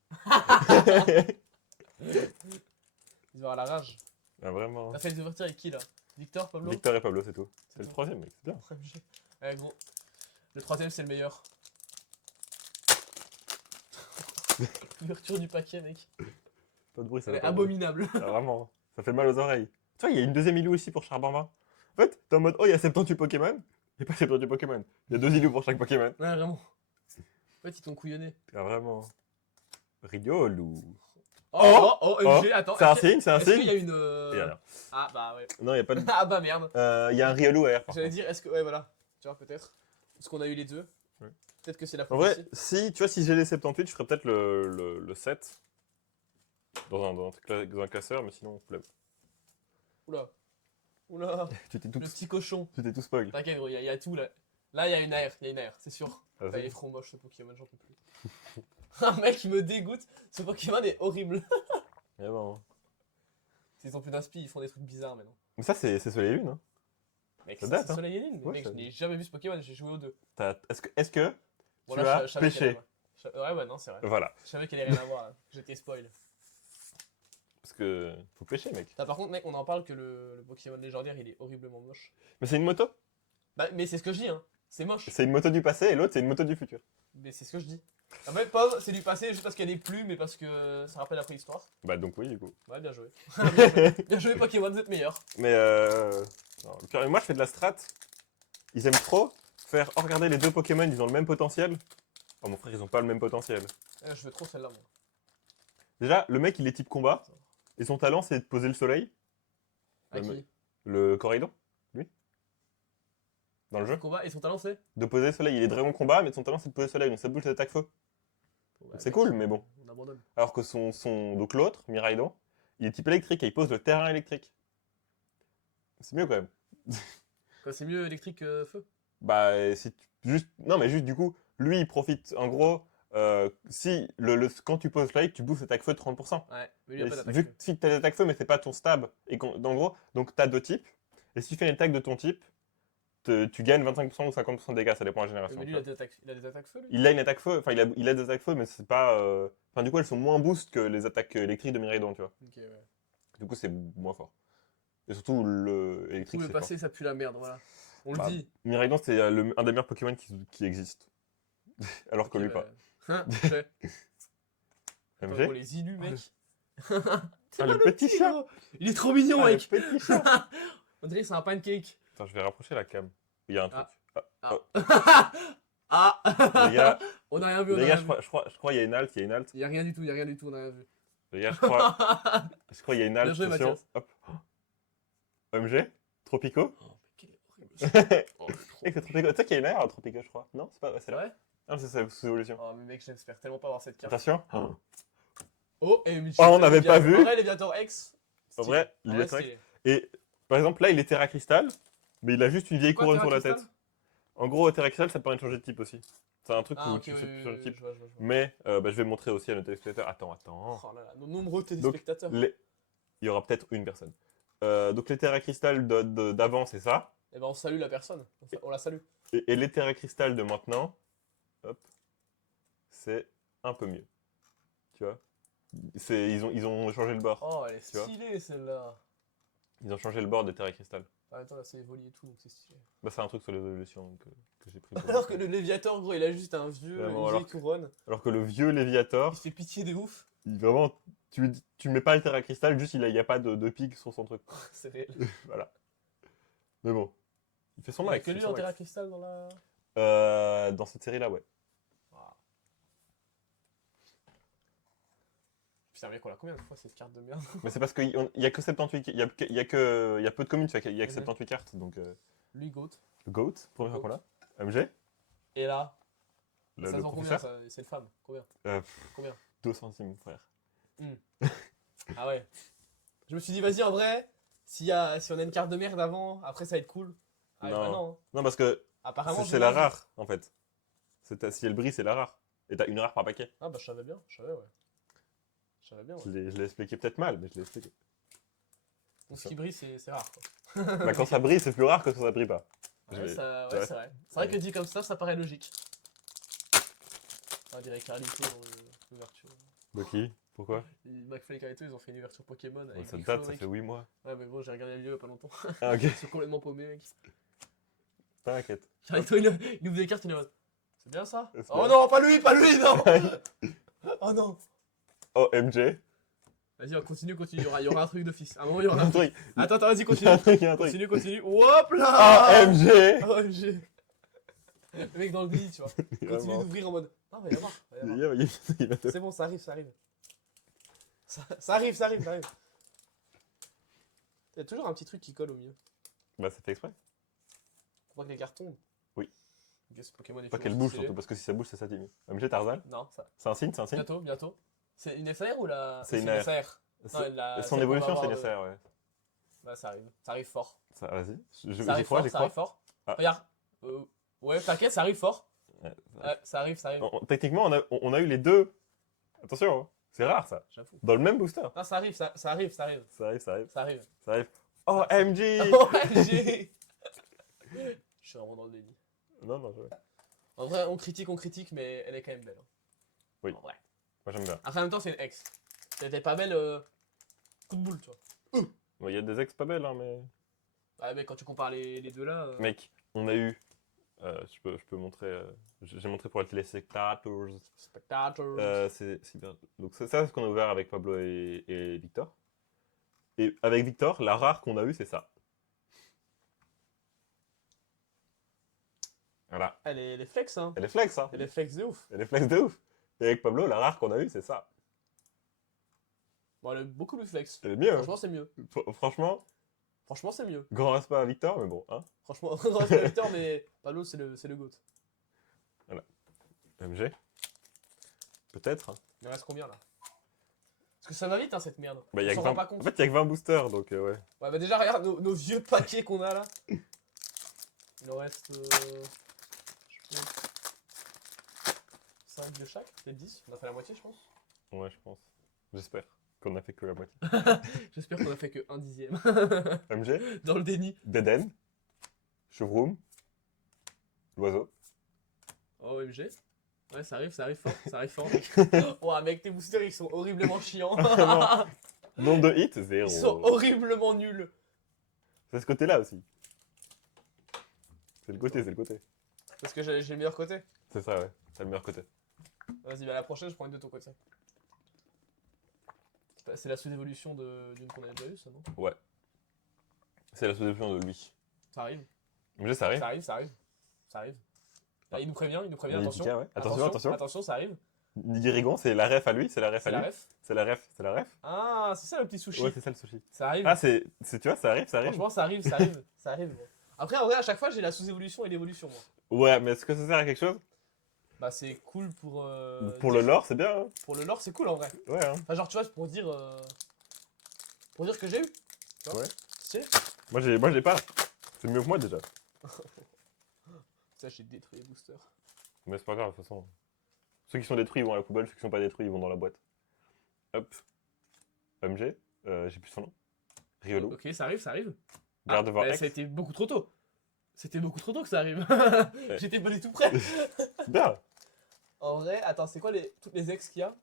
Ils vont avoir la rage. Ah, vraiment. T'as fait les ouvertures avec qui, là? Victor, Pablo? Victor et Pablo, c'est tout. C'est le tout. troisième, mec, c'est bien. Ouais, gros. Le troisième, c'est le meilleur. L'ouverture du paquet, mec. Pas de bruit, ça Elle va est pas. abominable. Ah, vraiment. Ça fait mal aux oreilles. Tu vois, il y a une deuxième îlot ici pour Charbamba. En fait, t'es en mode, oh, il y a 78 Pokémon. Il n'y a pas 78 Pokémon. Il y a 2 îlots pour chaque Pokémon. Ouais, vraiment. En fait, ils t'ont couillonné. Ah, vraiment. Riolu. Oh, MG, attends. C'est un est-ce que- signe, c'est un Est-ce qu'il y a signe. une. Et alors Ah, bah ouais. Non, il n'y a pas de. Ah, bah merde. Il y a un Riolu R. par J'allais contre. dire, est-ce que. Ouais, voilà. Tu vois, peut-être. Parce qu'on a eu les deux. Ouais. Peut-être que c'est la En faute vrai, aussi. si, tu vois, si j'ai les 78, je ferais peut-être le 7. dans un classeur, mais sinon, flemme. Oula. Oula. Tu t'es tout, Le petit cochon. tu t'es tout spoil. T'inquiète, gros, il y a tout là. Là, il y a une AR, c'est sûr. Ah, Ah, c'est il est bon. trop moche ce Pokémon, j'en peux plus. Un mec, il me dégoûte. Ce Pokémon est horrible. Eh ben. Ils ont plus d'inspi, ils font des trucs bizarres maintenant. Mais ça, c'est Soleil et Lune. Hein. Mec, Ça c'est date, hein. Soleil et Lune. Mais Ouais, mec, ça- je n'ai jamais vu ce Pokémon, j'ai joué aux deux. Est-ce que Bon, tu là, as je savais qu'elle pêché? avait- Ouais, non, c'est vrai. Voilà. Je savais qu'elle allait rien à voir là. J'étais spoil. Parce que faut pêcher, mec. Par contre, mec, on en parle que le Pokémon légendaire il est horriblement moche. Mais c'est une moto. Bah, mais c'est ce que je dis, hein. C'est moche. C'est une moto du passé et l'autre, c'est une moto du futur. Mais c'est ce que je dis. En fait, pas c'est du passé juste parce qu'elle est plus, mais parce que ça rappelle la préhistoire. Bah, donc oui, du coup. Ouais, bien joué. Bien joué. Bien joué, Pokémon, vous êtes meilleur. Mais non, le pire, moi, je fais de la strat. Ils aiment trop faire. Oh, regardez, les deux Pokémon, ils ont le même potentiel. Oh, mon frère, ils ont pas le même potentiel. Je veux trop celle-là, moi. Déjà, le mec, il est type combat. Et son talent, c'est de poser le soleil. À Le- qui Le Coraidon, lui. Dans le jeu. Combat et son talent c'est De poser le soleil. Il est dragon combat, mais son talent, c'est de poser le soleil. Donc ça bouge les attaques feu. Ouais, C'est mec, cool, mais bon. On abandonne. Alors que donc l'autre, Miraidon, il est type électrique et il pose le terrain électrique. C'est mieux quand même. Quoi, c'est mieux électrique que feu Bah, si juste, non, mais juste du coup, lui, il profite. En gros, si quand tu poses light, tu boosts l'attaque feu de 30%. Ouais, mais lui il a Et pas d'attaque. vu que si tu as l'attaque feu, mais c'est pas ton stab, en gros, donc tu as deux types. Et si tu fais une attaque de ton type, tu gagnes 25% ou 50% de dégâts, ça dépend de la génération. Mais lui tu il a vois. des attaques feu lui. Il a une attaque feu, enfin il a des attaques feu, mais c'est pas. Enfin, du coup, elles sont moins boost que les attaques électriques de Miraidon, tu vois. Ok, ouais. Du coup, c'est moins fort. Et surtout, le Tout électrique, le c'est fort. passé ça pue la merde, voilà. On Bah, le dit. Miraidon, c'est un des meilleurs Pokémon qui existe. Alors que Ok, lui, pas. Hein, j'ai. Attends, MG gros, les illus, mec. Ah, le petit chat gros. Il est trop mignon, Ah, le mec. petit chat On dirait que c'est un pancake. Attends, je vais rapprocher la cam. Il y a un truc. Ah. Ah, Ah Les gars, On a rien vu, on a les gars, rien vu. je crois qu'il y a une halte, il y a une halte. Il y a rien du tout, on a rien vu. Les gars, je crois qu'il y a une halte. Bien joué, Attention. Mathias. Hop. OMG Tropico Oh, mais quel est horrible ça. Oh, Et c'est Tropico. Tu sais qu'il y a une aire à Tropico, je crois. Non, c'est pas. Ouais, c'est C'est là. vrai Non, c'est sa sous-évolution. Oh, mais mec, j'espère tellement pas avoir cette carte. Attention. Oh, et Michi. Oh, on n'avait pas vu. En vrai, Léviator X. En vrai, En il est vrai, vrai. Et par exemple, là, il est Terra Crystal, mais il a juste une vieille Quoi, couronne Terra sur la Crystal tête. En gros, Terra Crystal, ça te permet de changer de type aussi. C'est un truc Ah, où ok, tu oui, fais oui, changer de oui, type. je vois. Mais bah, je vais montrer aussi à nos téléspectateurs. Attends. Oh là là, nos nombreux téléspectateurs. Il y aura peut-être une personne. Donc les Terra Crystal d'avant, c'est ça. Eh ben, on salue la personne. On la salue. Et les Terra Crystal de maintenant, hop, c'est un peu mieux. Tu vois, ils ont changé le bord. Oh, elle est Tu vois stylée celle-là. Ils ont changé le bord des Terra Crystal. En même temps, là, c'est évolué et tout, donc c'est stylé. Bah, c'est un truc sur les évolutions que j'ai pris. Alors que le Léviator, gros, il a juste un vieux, Vraiment, une alors vieille couronne. Alors que le vieux Léviator, Il fait pitié de ouf. vraiment, tu mets pas le Terra Crystal, juste il y a pas de pic sur son truc. C'est réel. Voilà. Mais bon, il fait son Il y a max. que il lui fait son en Terra max. Crystal dans la. Dans cette série-là, ouais. Ah. Putain, mec, on l'a combien de fois cette carte de merde? Mais c'est parce qu'il y a que 78, il y a peu de communes, il y a que Mhm. 78 cartes, donc Lui, Goat. le GOAT, première fois qu'on l'a. MG, Et là, le ça sent combien professeur, ça? C'est une femme. Combien? Euh, Combien? 2 centimes, frère. Ah ouais. Je me suis dit, vas-y, en vrai, si on a une carte de merde avant, après ça va être cool. Ah, Non. bah non. Hein. Non, parce que Apparemment, c'est la rare, en fait. Si elle brille, c'est la rare. Et t'as une rare par paquet. Ah bah je savais bien, ouais. Je savais bien, ouais. Je l'ai expliqué peut-être mal, mais je l'ai expliqué. Donc ce qui brille, c'est rare, quoi. Bah, quand ça brille, c'est plus rare que quand ça brille pas. Je Ouais, vais- ouais, ouais. c'est vrai. C'est vrai que dit comme ça paraît logique. On dirait Carlito dans l'ouverture. De qui? Pourquoi? McFly et Carlito, ils ont fait une ouverture Pokémon Ouais, avec ça Big date, Flo, ça mec. fait 8 mois. Ouais, mais bon, j'ai regardé la vidéo il y a pas longtemps. Ah, ok, Ils sont complètement paumés, mec. t'inquiète. Carlito, il ouvre des cartes, il est en mode, c'est bien ça? C'est Oh bien. non, pas lui, non! Oh non! Oh, MJ. Vas-y, on continue. Il y aura un truc d'office. À un moment, il y aura Un un truc. truc. Attends, vas-y, Il y a continue. un truc, il y a un truc. Continue. Hop là! Ah, MG. OMG. Le mec dans le lit, tu vois. Continue Vraiment. d'ouvrir en mode. Ah, va y avoir. Il va te- C'est bon, ça arrive. Ça arrive. Il y a toujours un petit truc qui colle au milieu. Bah, c'est fait exprès. Pour pas que les cartes tombent. Oui. Ok, ce Pokémon est Pas toujours qu'elle bouge stylé. surtout, parce que si ça bouge, ça s'atténue. MG Tarzan. Non, ça. C'est un signe, c'est un signe. Bientôt. C'est une SAR ou la. C'est une une AR. SAR. Non, Son celle qu'on va évolution, c'est avoir une SR, ouais. Bah, ça arrive. Ça arrive fort. Vas-y. Ça J'y arrive crois, fort, j'y ça crois. arrive fort. Ah. Regarde. Ouais, t'inquiète, ça arrive fort. Ouais, Ça arrive, ça arrive. techniquement, on a eu les deux. Attention, hein. C'est rare ça. J'avoue. Dans le même booster. Non, ça arrive, ça arrive, ça arrive. Ça arrive, ça arrive, Ça arrive. ça arrive. Oh, MG OMG. Je suis vraiment dans le déni. Non, non, je... En vrai, on critique, mais elle est quand même belle. Hein. Oui. En vrai. Moi j'aime bien. Après, en même temps, c'est une ex. Elle était pas belle, coup de boule, tu vois. Il y a des ex pas belles, hein, mais. Ouais, mais quand tu compares les deux là. Mec, on a eu. Je peux montrer. J'ai montré pour les téléspectateurs. Spectators. C'est bien. Donc, ça, c'est ce qu'on a ouvert avec Pablo et Victor. Et avec Victor, la rare qu'on a eue, c'est ça. Voilà. Elle est flex, hein. Elle est flex, hein. Elle est flex de ouf. Elle est flex de ouf. Et avec Pablo, la rare qu'on a eue, c'est ça. Bon, elle est beaucoup plus flex. Elle est mieux. Franchement, c'est mieux. Franchement, C'est mieux. grand respect à Victor, mais bon, hein. Franchement, respect à Victor, mais Pablo, c'est le GOAT. MG. Peut-être. Hein. Il en reste combien là? Parce que ça va vite, hein, cette merde. Bah, y On a s'en que rend 20... pas compte. En fait, il y a que 20 boosters, donc ouais. Ouais, bah déjà, regarde nos vieux paquets qu'on a là. Il en reste. 5 de chaque, peut-être 10. On a fait la moitié, je pense. Ouais, je pense. J'espère qu'on a fait que la moitié. J'espère qu'on a fait que 1/10. MG, Dans le déni. Deden, Chevroom, l'oiseau. Oh, OMG. Ouais, ça arrive fort. Ça arrive fort, mec. Oh, mec, tes boosters, ils sont horriblement chiants. Vraiment. Nombre de hits, 0. Ils sont horriblement nuls. C'est ce côté-là aussi. C'est le côté, c'est le côté. Parce que j'ai le meilleur côté. C'est ça, ouais. C'est le meilleur côté. Vas-y, bah la prochaine, je prends une de ton côté. C'est la sous-évolution d'une qu'on a déjà eue, ça, non? Ouais. C'est la solution de lui. Ça arrive. MG, ça arrive. Ça arrive. Ah, il nous prévient, attention. Nidika, ouais. Attention. Attention, ça arrive. Nidirigon, c'est la ref à lui, c'est la ref C'est à la lui. ref. C'est la ref, c'est la ref. Ah, c'est ça le petit sushi. Ouais, c'est ça le sushi. Ça arrive. Ah, tu vois, ça arrive, ça arrive. Franchement, ça arrive. Ça arrive. Gros. Après, en vrai, à chaque fois, j'ai la sous-évolution et l'évolution, moi. Ouais, mais est-ce que ça sert à quelque chose? Bah, c'est cool pour. Pour le lore, c'est bien, hein. Pour le lore, c'est cool en vrai. Ouais, hein. Enfin, genre, tu vois, c'est pour dire. Pour dire que j'ai eu. Tu vois. Ouais. Stylé. Moi, j'ai pas. C'est mieux que moi, déjà. Ça, j'ai détruit les boosters. Mais c'est pas grave, de toute façon. Ceux qui sont détruits, ils vont à la poubelle. Ceux qui sont pas détruits, ils vont dans la boîte. Hop. MG. J'ai plus son nom. Riolo. Ok, ça arrive. Gardevoir bah, X. ça a été beaucoup trop tôt. C'était beaucoup trop tôt que ça arrive. J'étais pas du tout prêt. Bien. En vrai, attends, c'est quoi toutes les ex qu'il y a?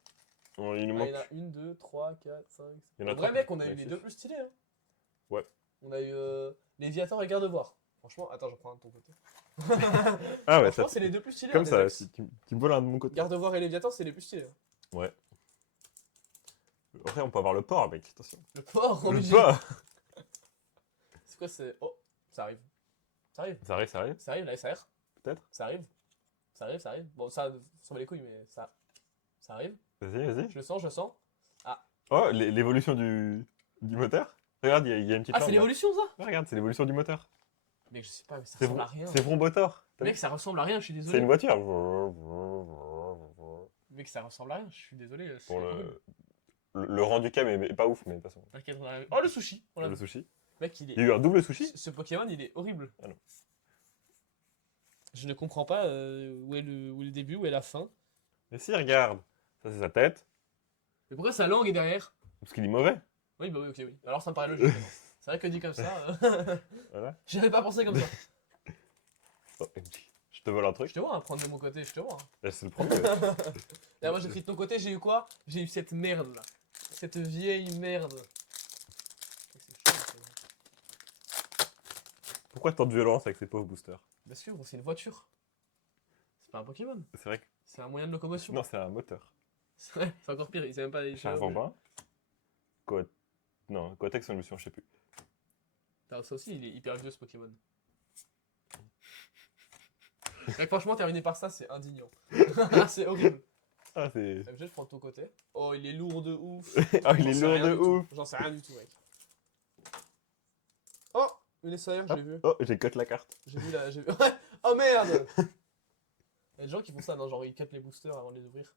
Il nous Il manque. y en a 1, 2, 3, 4, 5. Il y en a En vrai, trois. mec, on a eu Ouais, les c'est- deux plus stylés. Hein. Ouais. On a eu Léviathan et Gardevoir. Franchement, attends, je prends un de ton côté. Ah ouais, Franchement, ça. c'est les deux plus stylés. Comme hein, ça, les ex. si tu me voles un de mon côté. Gardevoir et Léviathan, c'est les plus stylés. Hein. Ouais. Après, on peut avoir le port, mec. Attention. Le port, Le obligé. port. C'est quoi, c'est. Oh, ça arrive. Ça arrive. Ça arrive, ça arrive. Ça arrive, la SAR. Peut-être. Ça arrive. Ça arrive. Bon, ça s'en bat les couilles, mais ça. Ça arrive. Vas-y. Je le sens. Oh, l'évolution du moteur. Regarde, il y a une petite Ah, lampe, c'est là. l'évolution, ça? Ouais, regarde, c'est l'évolution du moteur. Mec, je sais pas, mais ça C'est ressemble à rien. Vrombotor. Mec, ça ressemble à rien, je suis C'est désolé. une voiture. Mec, ça ressemble à rien, je suis désolé. c'est Pour horrible. le rendu cam est pas ouf, mais de toute façon. T'inquiète, on a- Oh, le sushi. On l'a Le vu. sushi. Mec, il Il y a est. eu un double sushi. Ce Pokémon, il est horrible. Ah non. Je ne comprends pas où est le début, où est la fin. Mais si, regarde. Ça, c'est sa tête. Mais pourquoi sa langue est derrière? Parce qu'il est mauvais. Oui, bah oui, ok, oui. Alors ça me paraît logique. C'est vrai que dit comme ça, Voilà. j'avais pas pensé comme ça. Oh, MJ. Je te vole un truc. Je te vois, hein, prendre de mon côté, je te vois. Hein. C'est le premier. Là, moi j'ai pris de ton côté, j'ai eu quoi? J'ai eu cette merde là. Cette vieille merde. C'est chaud, ça. Pourquoi tant de violence avec ces pauvres boosters? Bien sûr, c'est une voiture. C'est pas un Pokémon, C'est vrai que. c'est un moyen de locomotion. Non, c'est un moteur. C'est vrai, c'est encore pire, il sait même pas les Char Vambin. Non, Coatex Solution, je sais plus. Ça aussi, il est hyper vieux ce Pokémon. Mec, franchement, terminer par ça, c'est indignant. C'est horrible. Ah, c'est. MG, je prends de ton côté. Oh, il est lourd de ouf. Ah, il est J'en sais lourd rien de du tout. ouf. J'en sais rien du tout, mec. Oh, une SAR, je l'ai vu. Oh, j'ai cut la carte. J'ai vu là, j'ai vu. Oh merde. Il y a des gens qui font ça, non, genre ils capent les boosters avant de les ouvrir.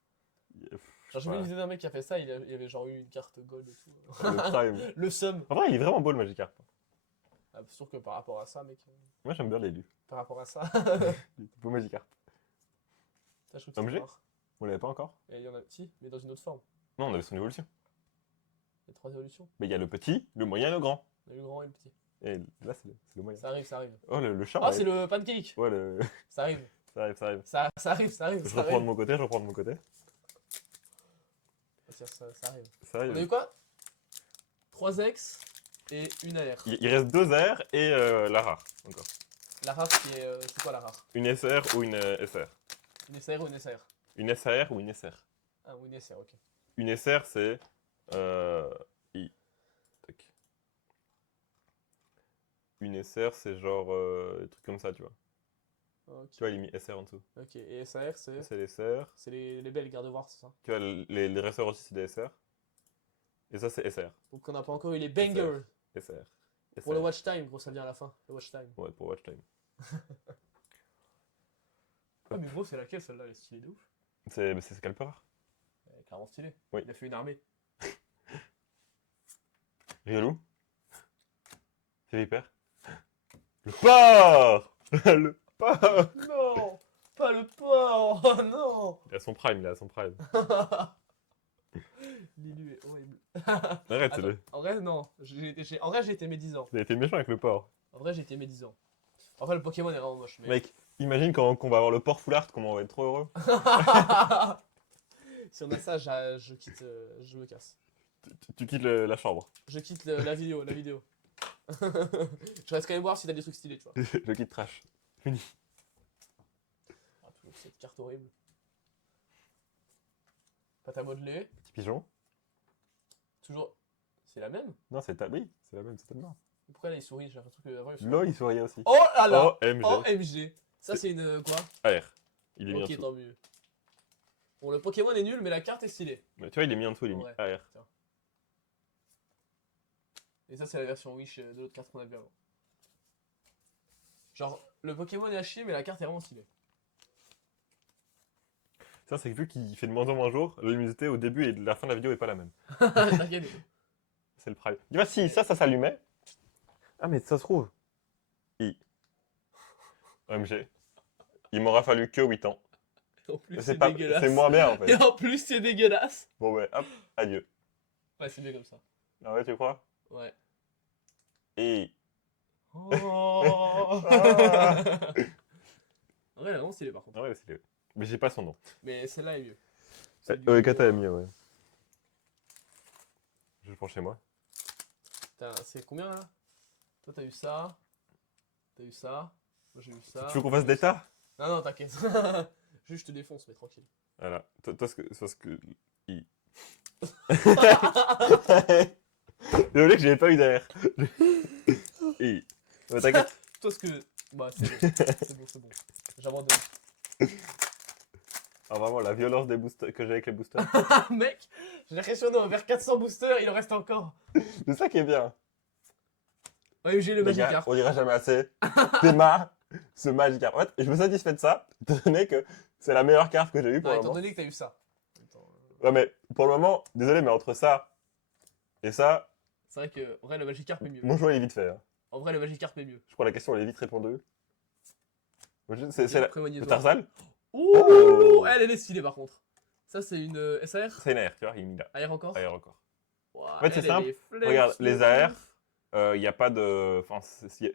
Genre, j'ai vu une vidéo d'un mec qui a fait ça, il avait genre eu une carte gold et tout. Le Prime. Le seum. En vrai, il est vraiment beau le Magikarp. Ah, sûr que par rapport à ça, mec. Moi, j'aime bien les lus. Par rapport à ça. Les beaux Magikarp. Ça, je trouve que Objet c'est rare. On l'avait pas encore? Et il y en a petit, mais dans une autre forme. Non, on avait son évolution. Il y a 3 évolutions. Mais il y a le petit, le moyen et le grand. Il y a le grand et le petit. Et là, c'est le moyen. Ça arrive, ça arrive. Oh, le chat. Ah, c'est le pancake. Ouais, le... Ça arrive. ça arrive, ça arrive. Ça arrive, ça arrive. Je Ça reprends de arrive. mon côté, je reprends de mon côté. Ça arrive. Ça On a arrive. eu quoi 3 X et une AR. Il reste 2 airs et la rare, encore. La rare, c'est quoi la rare? Une SR ou une SR. Une SR ou une SR? Une SAR ou une SR. Ah, ou une SR, ok. Une SR, c'est... Tac. Une SR, c'est genre des trucs comme ça, tu vois. Ok. Tu vois, il est mis SR en dessous. Ok, et SAR, c'est C'est les SR. les belles gardes-voir, c'est ça? Tu vois, les racers aussi, c'est des SR. Et ça, c'est SR. Donc on n'a pas encore eu les bangers. SR. Pour le watch time, gros, ça vient à la fin. Le watch time. Ouais, pour watch time. Ah, mais gros, c'est laquelle celle-là? Elle est stylée de ouf. C'est Scalper. Elle est clairement stylée. Oui. Il a fait une armée. Riolou. C'est Viper. Le porc. Le porc. Non, pas le porc. Oh non. Il a son prime, il a son prime. Lilu est horrible. Arrête, Attends, en vrai, non. En vrai, j'ai été médisant. il a été méchant avec le porc. En vrai, j'ai été médisant. En vrai, le Pokémon est vraiment moche. Mais... Mec, imagine quand on va avoir le porc full art, comment on va être trop heureux. Si on a ça, je quitte. Je me casse. Tu quittes la chambre. Je quitte la vidéo. Je reste quand même voir si t'as des trucs stylés, tu vois. Je quitte trash. Fini. Ah, toujours cette carte horrible. Pâte à modeler. Petit pigeon. Toujours. C'est la même? Non, c'est ta... Oui, c'est la même, c'est tellement. Pourquoi là il sourit? J'ai l'impression que avant il sourit. Là, il souriait aussi. Oh là là! OMG. OMG! Ça c'est une quoi? AR. Il est mis en Ok, dessous. tant mieux. Bon, le Pokémon est nul, mais la carte est stylée. Mais tu vois, il est mis en dessous, il est mis Ouais. AR. Tiens. Et ça, c'est la version Wish de l'autre carte qu'on a vu avant. Genre, le Pokémon est à chier, mais la carte est vraiment stylée. Ça, c'est que vu qu'il fait de moins en moins jour, la luminosité au début et la fin de la vidéo est pas la même. T'inquiète. C'est le prime. Dis-moi si ça s'allumait. Ah, mais ça se trouve. OMG. Il m'aura fallu que 8 ans. En plus, C'est c'est pas... dégueulasse. c'est moins bien en Et fait. en plus, c'est dégueulasse. Bon, ouais, hop, adieu. Ouais, c'est mieux comme ça. Ah ouais, tu crois? Ouais. Et. Oh. Ah. En vrai, elle est vraiment stylée par contre. Ah ouais, c'est... Mais j'ai pas son nom. Mais celle-là est mieux. Ouais, Kata a mis, ouais. Je prends chez moi. Putain, c'est combien là? Toi, t'as eu ça. T'as eu ça. Moi, j'ai eu ça. Tu veux qu'on fasse d'état? Non, non, t'inquiète. Juste, je te défonce, mais tranquille. Voilà. Toi, ce que. I. Désolé que j'avais pas eu d'air. I. Mais t'inquiète. Toi, ce que. Bah, c'est bon. C'est bon. J'abandonne. Ah, vraiment, la violence des boosters que j'ai avec les boosters. Mec, j'ai l'impression qu'on vers 400 boosters, il en reste encore. C'est ça qui est bien. Ouais, j'ai le Les gars, Magikarp. on dira jamais assez. Théma, ce Magikarp. En fait, je me satisfais de ça, étant donné que c'est la meilleure carte que j'ai eue pour Non, le étant moment. donné que t'as eu ça. Attends, Ouais, mais pour le moment, désolé, mais entre ça et ça, c'est vrai que, en vrai, le Magikarp est mieux. mon choix est vite fait. Hein. En vrai, le Magikarp est mieux. Je crois que la question elle est vite répondue. C'est la... Prévoyez le toi. Tarzal. Ouh, Oh. elle est stylée par contre. Ça, c'est une SAR. C'est une AR, tu vois, il est mis là. AR encore. AR encore. Ouah, En fait, c'est elle, simple. elle est flex Regarde, de les AR, ouf. il n'y a pas de... Enfin,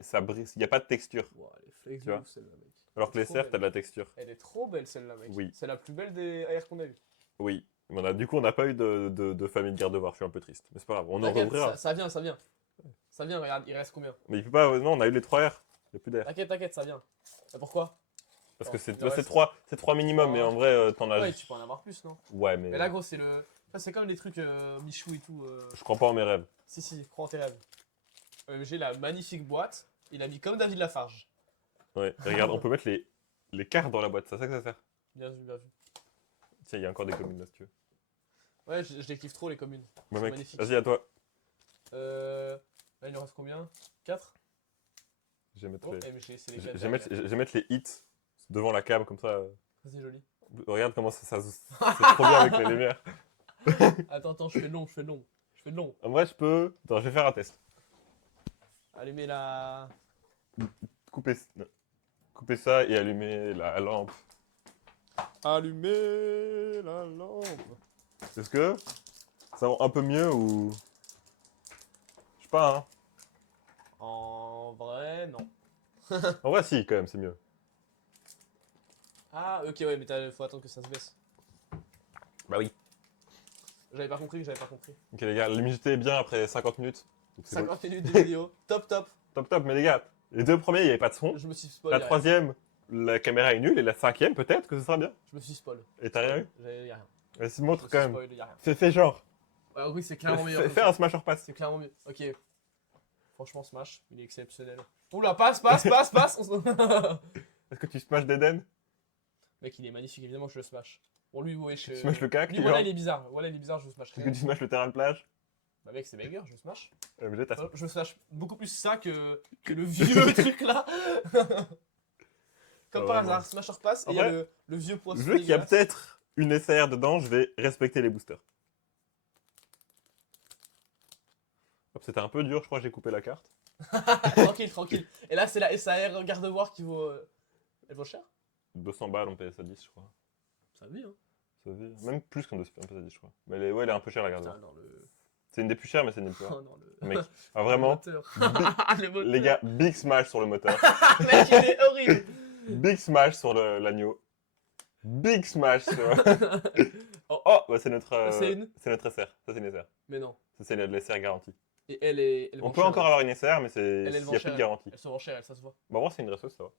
ça brise, il n'y a pas de texture. Ouah, elle est flex Tu de vois. ouf celle-là, mec. Alors que les Trop CR, belle. t'as de la texture. Elle est trop belle celle-là, mec. Oui. C'est la plus belle des AR qu'on a vu. Oui. Mais du coup, on n'a pas eu de famille de garde-voir. Je suis un peu triste. Mais c'est pas grave, on en T'inquiète, rouvrira. ça vient. Ça vient, regarde, il reste combien? Mais il peut pas... Non, on a eu les 3 R. Il n'y a plus d'air. T'inquiète, ça vient. Mais pourquoi? Parce Non, que c'est il en reste. 3 minimum, mais en vrai, t'en as... Ouais, tu peux en avoir plus, non? Ouais, mais... Mais là, gros, c'est le. Ça, c'est comme les trucs Michou et tout. Je crois pas en mes rêves. Si, crois en tes rêves. J'ai la magnifique boîte. Il a mis comme David Lafarge. Ouais, et regarde, on peut mettre les cartes dans la boîte. C'est ça que ça sert. Bien vu, bien vu. Tiens, il y a encore des communes là, si tu veux. Ouais, je les kiffe trop, les communes. Bon, C'est mec, magnifique. vas-y, à toi. Là, il en reste combien? 4? Je vais mettre Oh, les... MG, c'est les Je 4. vais mettre les hits devant la cam, comme ça. Ça, c'est joli. Regarde comment c'est trop bien avec les lumières. Attends, je fais de l'ombre, je fais de l'ombre. Je fais de l'ombre. En vrai, je peux. Attends, je vais faire un test. Allumer la... Couper, non. Couper ça et allumer la lampe. Allumer la lampe. Est-ce que ça rend un peu mieux ou. Je sais pas, hein. En vrai, non. En vrai, si, quand même, c'est mieux. Ah, ok, ouais, mais faut attendre que ça se baisse. Bah oui. J'avais pas compris, j'avais pas compris. Ok, les gars, l'humidité est bien après 50 minutes. Donc c'est cool. 50 minutes de vidéo. Top, top. Top, top, mais les gars, les deux premiers, il n'y avait pas de son. Je me suis spoil. La y'a rien. troisième, la caméra est nulle. Et la cinquième, peut-être que ce sera bien. Je me suis spoil. Et t'as rien eu? Y'a rien. Vas-y, Je me montre suis quand même. spoil, y'a rien. Fais genre. Ouais, oui, c'est clairement meilleur. Fais un smash or pass. C'est clairement mieux. Ok. Franchement, Smash, il est exceptionnel. Oula, passe, passe, passe, passe. Est-ce que tu smash d'Eden? Mec, il est magnifique, évidemment que je le smash. Bon, lui, ouais, je. Tu smash le cac? Lui, genre voilà, il est bizarre. Voilà, il est bizarre, je le smash. Est-ce que tu smash le terrain de plage? Bah, mec, c'est banger, je le smash. MG, t'as Je smash beaucoup plus ça que le vieux truc là. Comme par Vraiment. hasard, Smash or pass, et En il y a vrai, le vieux poisson. Vu qu'il y a dégueulasse. peut-être une SR dedans, je vais respecter les boosters. Hop, c'était un peu dur, je crois que j'ai coupé la carte. Tranquille, tranquille. Et là, c'est la SAR garde-voir qui vaut. Elle vaut cher? 200 balles en PS10, je crois. Ça vie, hein. Ça fait- Même plus qu'en PS10, je crois. Mais ouais, elle est un peu chère la garde. Putain, non, le. C'est une des plus chères, mais c'est une des plus rares. Oh non, le. Mec, ah, vraiment, Le moteur. Le moteur. les gars, big smash sur le moteur. Mec, il est horrible. Big smash sur l'agneau. Big smash sur. Oh, Oh, bah c'est notre. C'est une notre SR. Ça, c'est une SR. Mais non. Ça, c'est la SR garantie. Et elle est. Elle On vend peut cher, encore elle. avoir une SR, mais c'est Elle s'il vend n'y a plus cher, de garantie. Elle se vend cher, elle, ça se voit. Bah, moi, c'est une dresseuse, ça va.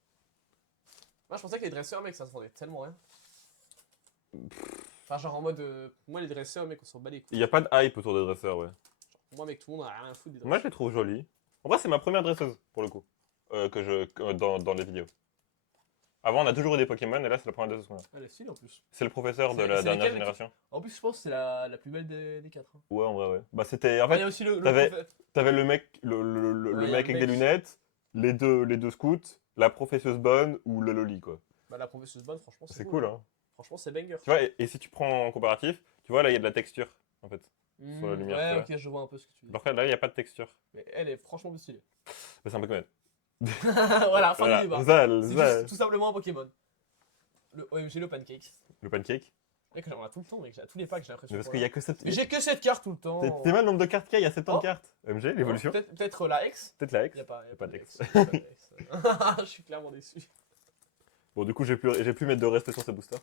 Moi, je pensais que les dresseurs, mec, ça se vendait tellement rien. Enfin, genre en mode. Moi, les dresseurs, mec, on s'en bat les couilles. Il n'y a pas de hype autour des dresseurs, ouais. Moi, mec, tout le monde a rien à foutre des dresseurs. Moi, je les trouve jolies. En vrai, c'est ma première dresseuse, pour le coup, dans les vidéos. Avant, on a toujours eu des Pokémon, et là, c'est la première dresseuse qu'on a. Elle est stylée en plus. C'est le professeur de C'est- la c'est dernière laquelle, génération. En plus, je pense que c'est la plus belle des quatre. Hein. Ouais, en vrai, ouais. Bah, c'était. En Ah, il y fait, a aussi le t'avais- prophète. t'avais le mec, le Ouais, y a mec le avec des mec. lunettes, les deux scouts, la professeuse bonne ou le loli, quoi. Bah, la professeuse bonne, franchement, C'est cool, hein. Franchement, c'est banger. Tu vois, et si tu prends en comparatif, tu vois, là, il y a de la texture, en fait. Sur la Hmm, lumière, ouais, tu ok, je vois un peu ce que tu dis. Alors que là, il n'y a pas de texture. Mais elle est franchement plus stylée. Bah, c'est un Pokémon. Voilà, fin Voilà, du débat. ça, C'est ça, juste tout simplement un Pokémon. Le OMG, le pancake. le pancake. Mec, j'en ai tout le temps, mec. J'ai à tous les packs, j'ai l'impression. Mais parce qu'on qu'il a. y a que cette. Mais j'ai que cette carte tout le temps. T'es mal le nombre de cartes qu'il y a, il y a 70 Oh. cartes. MG, l'évolution. Peut-être la X. Peut-être la X. Y a pas, pas d'X. Y a pas d'X. Je suis clairement déçu. Bon, du coup, j'ai pu mettre de respect sur ces boosters.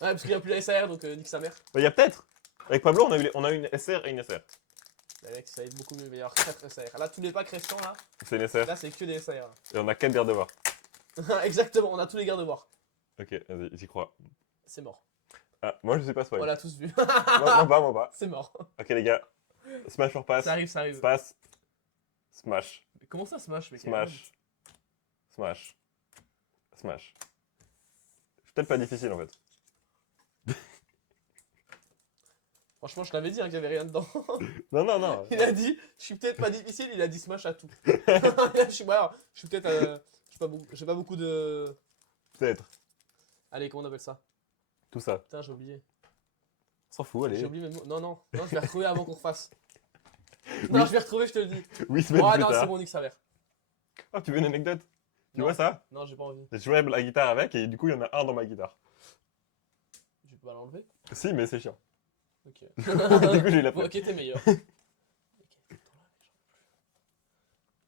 Ouais, parce qu'il n'y a plus la SAR, donc nique sa mère. Bah, il y a peut-être. Avec Pablo, on a une SR et une SR. Mais mec, ça va être beaucoup mieux, il va y avoir 4 SAR. Là, tous les packs restants, C'est une SR. là, c'est que des SAR. Et on a 4 gardes-voir. Exactement, on a tous les gardes-voir. Ok, vas-y, j'y crois. C'est mort. Ah, moi, je sais pas spoil. On l'a tous vu. Moi pas. C'est mort. Ok, les gars. Smash or pass. Ça arrive, ça arrive. Pass. Smash. Mais comment ça, Smash, mec? Smash. Smash. Smash. C'est peut-être pas difficile, en fait. Franchement, je t'avais dit hein, qu'il y avait rien dedans. Non. Il a dit, je suis peut-être pas difficile, il a dit Smash à tout. je suis peut-être. J'ai pas beaucoup de. Peut-être. Allez, comment on appelle ça? Tout ça. Putain, j'ai oublié. On s'en fout, allez. J'ai oublié mes mots. Non, je vais retrouver avant qu'on refasse. Non, je vais retrouver, je te le dis. Oui, semaines Oh plus non, c'est tard. bon, nique sa mère. Oh, tu veux une anecdote? Tu Non. vois ça? Non, j'ai pas envie. J'ai joué la guitare avec et du coup, il y en a un dans ma guitare. Je peux pas l'enlever. Si, mais c'est chiant. Ok. Du coup, j'ai eu la Bon, flemme. ok, t'es meilleur.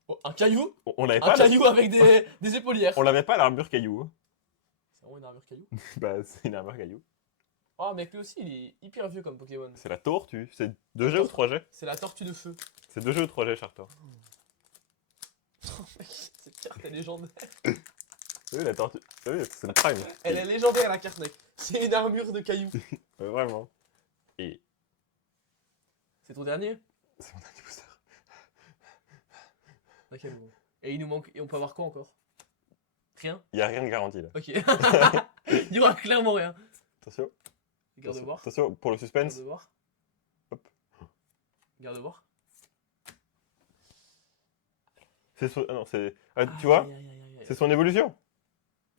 Oh, un caillou? On l'avait Un pas, caillou avec des épaulières. on l'avait pas l'armure caillou. Hein. C'est vraiment une armure caillou. Bah, c'est une armure caillou. Oh, mec, lui aussi, il est hyper vieux comme Pokémon. C'est la tortue. C'est 2G ou 3G? C'est la tortue de feu. C'est 2G ou 3G, Chartor. Oh, mec, cette carte est légendaire. T'as vu la tortue? T'as vu, c'est le prime. Elle est légendaire, la carte, mec. C'est une armure de caillou. Vraiment. Et C'est ton dernier? c'est mon dernier booster. Ok, bon. Et il nous manque. Et on peut avoir quoi encore? Rien? Il y a rien de garanti là. Ok. Il y aura clairement rien. Attention. Garde voir. Attention, pour le suspense. Garde voir. Hop. Garde voir. C'est son... Ah non, c'est... Ah, tu vois? Aïe, aïe, aïe, aïe, aïe. C'est son évolution.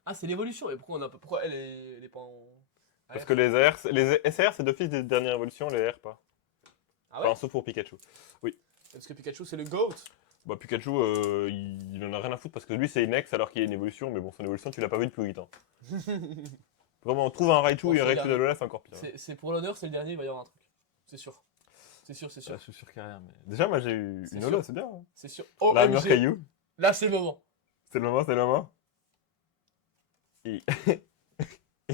Ah, c'est l'évolution. Et pourquoi elle est pas en. Parce AR? que les SR, c'est d'office des dernières évolutions, les R pas. Ah ouais? Enfin, sauf pour Pikachu. Parce que Pikachu, c'est le GOAT. Bah, Pikachu, il en a rien à foutre parce que lui, c'est une ex alors qu'il y a une évolution, mais bon, son évolution, tu l'as pas vu depuis 8 ans. Vraiment, trouve un Raichu Bon, et un c'est le Raichu dernier. d'Alola, c'est encore pire. C'est pour l'honneur, c'est le dernier, il va y avoir un truc. C'est sûr. C'est sûr, c'est Ah, sûr. je suis sûr qu'il y a rien, mais. Déjà, moi, j'ai eu C'est une sûr. Ola, c'est bien. Hein. C'est sûr. La meilleure OMG. caillou. Là, c'est le moment. C'est le moment, c'est le moment. Et-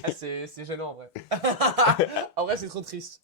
Ah, c'est gênant en vrai. En vrai, c'est trop triste.